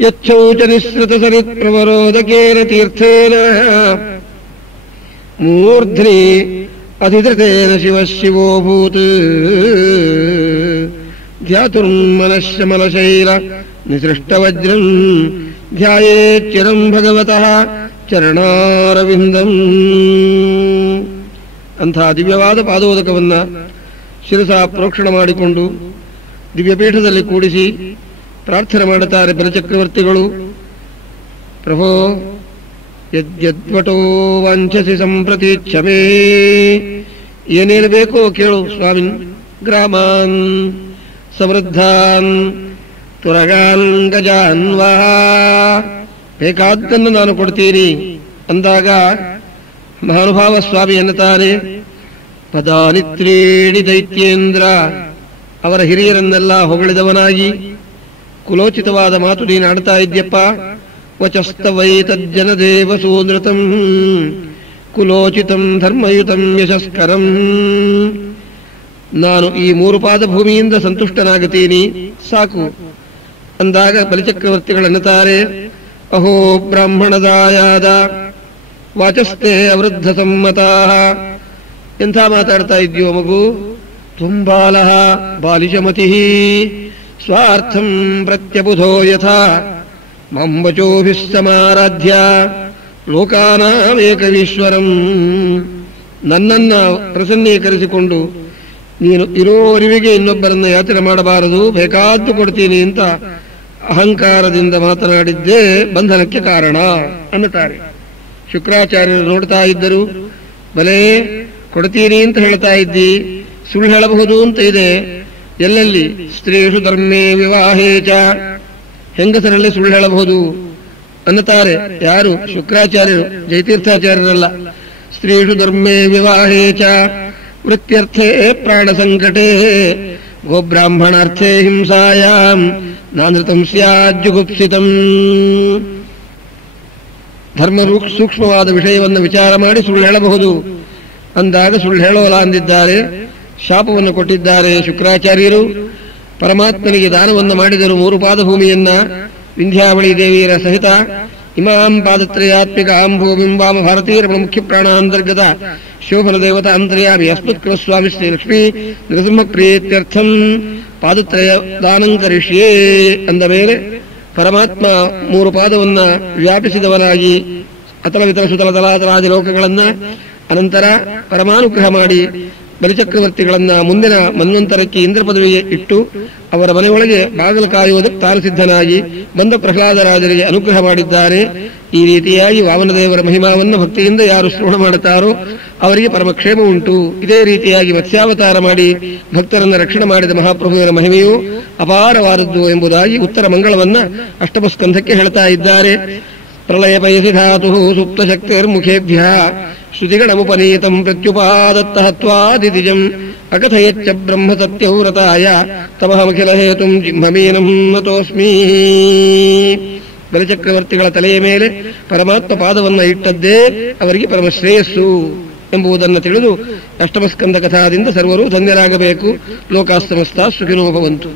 ಯಚ್ಚೌಚ ನಿಸೃತ ಸರಿತ್ ಪ್ರವರೋದಕೇನ ತೀರ್ಥೇನ ಮೂರ್ಧ್ನಿ ಅಧಿಧೃತೇನ ಶಿವ ಶಿವೋಭೂತ್ ಧ್ಯಾತುರ್ಮನಶ್ಯಮಲಶೈಲ ನಿಸೃಷ್ಟವಜ್ರಂ ಧ್ಯಾಯೇಚ್ಚಿರಂ ಭಗವತಃ ಚರಣಾರವಿಂದಂ. ಅಂಥ ದಿವ್ಯವಾದ ಪಾದೋದಕವನ್ನ ಶಿರಸ ಪ್ರೋಕ್ಷಣ ಮಾಡಿಕೊಂಡು ದಿವ್ಯಪೀಠದಲ್ಲಿ ಕೂಡಿಸಿ ಪ್ರಾರ್ಥನೆ ಮಾಡುತ್ತಾರೆ ಬಲಚಕ್ರವರ್ತಿಗಳು. ಪ್ರಭೋ ಯದ್ಯದ್ವಟೋ ವಂಚಸಿ ಸಂಪ್ರತೀಚ್ಛಮೇ, ಏನೇನು ಬೇಕೋ ಕೇಳು ಸ್ವಾಮಿನ್. ಗ್ರಾಮಾನ್ ಸಮೃದ್ಧಾನ್ ತುರಗಾನ್ ಗಜಾನ್ ವಾ, ಬೇಕಾದ್ದನ್ನು ನಾನು ಕೊಡ್ತೀನಿ ಅಂದಾಗ ಮಹಾನುಭಾವ ಸ್ವಾಮಿ ಎನ್ನುತ್ತಾರೆ. ಪದಾನಿತ್ರೀಣಿ ದೈತ್ಯೇಂದ್ರ, ಅವರ ಹಿರಿಯರನ್ನೆಲ್ಲ ಹೊಗಳಿದವನಾಗಿ ಕುಲೋಚಿತವಾದ ಮಾತು ನೀನು ಆಡ್ತಾ ಇದ್ಯಪ್ಪ. ವಚಸ್ತವೈ ತಜ್ಜನದೇವ ಸೂನೃತಂ ಕುಲೋಚಿತಂ ಧರ್ಮಯುತಂ ಯಶಸ್ಕರಂ. ನಾನು ಈ 3 ಪಾದ ಭೂಮಿಯಿಂದ ಸಂತುಷ್ಟನಾಗುತ್ತೀನಿ, ಸಾಕು ಅಂದಾಗ ಬಲಿಚಕ್ರವರ್ತಿಗಳನ್ನುತ್ತಾರೆ, ಅಹೋ ಬ್ರಾಹ್ಮಣದಾಯಾದ ವಾಚಸ್ತೆ ಅವೃದ್ಧ ಸಮ್ಮತಾ. ಎಂಥ ಮಾತಾಡ್ತಾ ಇದ್ಯೋ ಮಗು. ತ್ವಂಬಾಲ ಬಾಲಿಶಮತಿ ಸ್ವಾರ್ಥಂ ಪ್ರತ್ಯಬುಧೋ ಯಥಾ ಮಂಬಚೋಭಿಃ ಸಮಾರಾಧ್ಯ ಲೋಕಾನಾಮೇಕವೀಶ್ವರಂ. ನನ್ನನ್ನ ಪ್ರಸನ್ನೀಕರಿಸಿಕೊಂಡು ನೀನು ಇರೋವರಿಗೆ ಇನ್ನೊಬ್ಬರನ್ನ ಯಾಚನೆ ಮಾಡಬಾರದು, ಬೇಕಾದ್ದು ಕೊಡ್ತೀನಿ ಅಂತ ಅಹಂಕಾರದಿಂದ ಮಾತನಾಡಿದ್ದೇ ಬಂಧನಕ್ಕೆ ಕಾರಣ ಅನ್ನುತ್ತಾರೆ. ಶುಕ್ರಾಚಾರ್ಯರು ನೋಡ್ತಾ ಇದ್ದರು. ಬಲೇ ಕೊಡ್ತೀನಿ ಅಂತ ಹೇಳ್ತಾ ಇದ್ದಿ, ಸುಳ್ಳು ಹೇಳಬಹುದು ಅಂತ ಇದೆ. ಎಲ್ಲೆಲ್ಲಿ ಸ್ತ್ರೀಷು ಧರ್ಮೇ ವಿವಾಹೇಚ, ಹೆಂಗಸರಲ್ಲಿ ಸುಳ್ಳು ಹೇಳಬಹುದು ಅನ್ನುತ್ತಾರೆ. ಯಾರು? ಶುಕ್ರಾಚಾರ್ಯರು, ಜಯತೀರ್ಥಾಚಾರ್ಯರಲ್ಲ. ಸ್ತ್ರೀಷು ಧರ್ಮೇ ವಿವಾಹೇಚ ವೃತ್ಯರ್ಥೇ ಪ್ರಾಣ ಸಂಕಟೇ ಗೋಬ್ರಾಹ್ಮಣಾರ್ಥೇ ಹಿಂಸಾಯಾಂ ನಾನೃತಂ ಸ್ಯಾಜ್ಜುಗುಪ್ಸಿತಂ. ಧರ್ಮ ಸೂಕ್ಷ್ಮವಾದ ವಿಷಯವನ್ನು ವಿಚಾರ ಮಾಡಿ ಸುಳ್ಳು ಹೇಳಬಹುದು ಅಂದಾಗ ಸುಳ್ಳು ಹೇಳೋಲ್ಲ ಅಂದಿದ್ದಾರೆ. ಶಾಪವನ್ನು ಕೊಟ್ಟಿದ್ದಾರೆ ಶುಕ್ರಾಚಾರ್ಯರು. ಪರಮಾತ್ಮನಿಗೆ ದಾನವನ್ನು ಮಾಡಿದರು 3 ಪಾದ ಭೂಮಿಯನ್ನ ವಿಂಧ್ಯಾವಳಿ ದೇವಿಯರ ಸಹಿತ. ಇಮಾಂ ಪಾದತ್ರಯಾತ್ಮಿಕಾಂ ಭೂಮಿಂ ವಾಮ ಭಾರತೀಯ ಮುಖ್ಯ ಪ್ರಾಣಾಂತರ್ಗತ ಶೋಭನ ದೇವತಾ ಅಂತರ್ಯಾಮಿ ಅಸ್ಮತ್ಕೃತ ಸ್ವಾಮಿ ಶ್ರೀ ಲಕ್ಷ್ಮೀ ನೃಸಿಂಹ ಪ್ರೀತ್ಯರ್ಥಂ ಪಾದತ್ರಯ ದಾನಂ ಕರಿಷ್ಯೇ ಅಂದ ಮೇಲೆ ಪರಮಾತ್ಮ 3 ಪಾದವನ್ನ ವ್ಯಾಪಿಸಿದವನಾಗಿ ಅತಲ ವಿತಲ ಸುತಲ ತಲಾತಲಾದಿ ಲೋಕಗಳನ್ನ ಅನಂತರ ಪರಮಾನುಗ್ರಹ ಮಾಡಿ ಬಲಿಚಕ್ರವರ್ತಿಗಳನ್ನ ಮುಂದಿನ ಮನ್ವಂತರಕ್ಕೆ ಇಂದ್ರ ಪದವಿಗೆ ಇಟ್ಟು ಅವರ ಮನೆಯೊಳಗೆ ಬಾಗಿಲು ಕಾಯುವುದಕ್ಕೆ ತಾನು ಸಿದ್ಧನಾಗಿ ಬಂದ ಪ್ರಹ್ಲಾದರಾಜರಿಗೆ ಅನುಗ್ರಹ ಮಾಡಿದ್ದಾರೆ. ಈ ರೀತಿಯಾಗಿ ವಾಮನದೇವರ ಮಹಿಮಾವನ್ನು ಭಕ್ತಿಯಿಂದ ಯಾರು ಶ್ರವಣ ಮಾಡುತ್ತಾರೋ ಅವರಿಗೆ ಪರಮಕ್ಷೇಮ ಉಂಟು. ಇದೇ ರೀತಿಯಾಗಿ ಮತ್ಸ್ಯಾವತಾರ ಮಾಡಿ ಭಕ್ತರನ್ನು ರಕ್ಷಣೆ ಮಾಡಿದ ಮಹಾಪ್ರಭುವಿನ ಮಹಿಮೆಯು ಅಪಾರವಾದದ್ದು ಎಂಬುದಾಗಿ ಉತ್ತರ ಮಂಗಳವನ್ನ ಅಷ್ಟಮ ಸ್ಕಂಧಕ್ಕೆ ಹೇಳ್ತಾ ಇದ್ದಾರೆ. ಪ್ರಳಯ ಪಯಸಿ ಧಾತು ಸುಪ್ತ ಶಕ್ತಿರ್ಮುಖೇಭ್ಯ ಶ್ರುತಿಗಣಮುಪನೀತಂ ಪ್ರತ್ಯುಪಾದತ್ತ ಹತ್ವಾದಿತಿಜಂ ಅಕಥಯಚ್ಚ ಬ್ರಹ್ಮ ಸತ್ಯವ್ರತಾಯ ತಮಹಮಖಿಲ ಹೇತುಂ ಜಿಂಹಮೀನಂ ನತೋಸ್ಮಿ. ಬಲಿಚಕ್ರವರ್ತಿಗಳ ತಲೆಯ ಮೇಲೆ ಪರಮಾತ್ಮ ಪಾದವನ್ನು ಇಟ್ಟದ್ದೇ ಅವರಿಗೆ ಪರಮ ಶ್ರೇಯಸ್ಸು ಎಂಬುದನ್ನು ತಿಳಿದು ಅಷ್ಟಮಸ್ಕಂದ ಕಥಾದಿಂದ ಸರ್ವರು ಧನ್ಯರಾಗಬೇಕು. ಲೋಕಾಸ್ತಮಸ್ತಾ ಸುಖಿನೋ ಭವಂತು.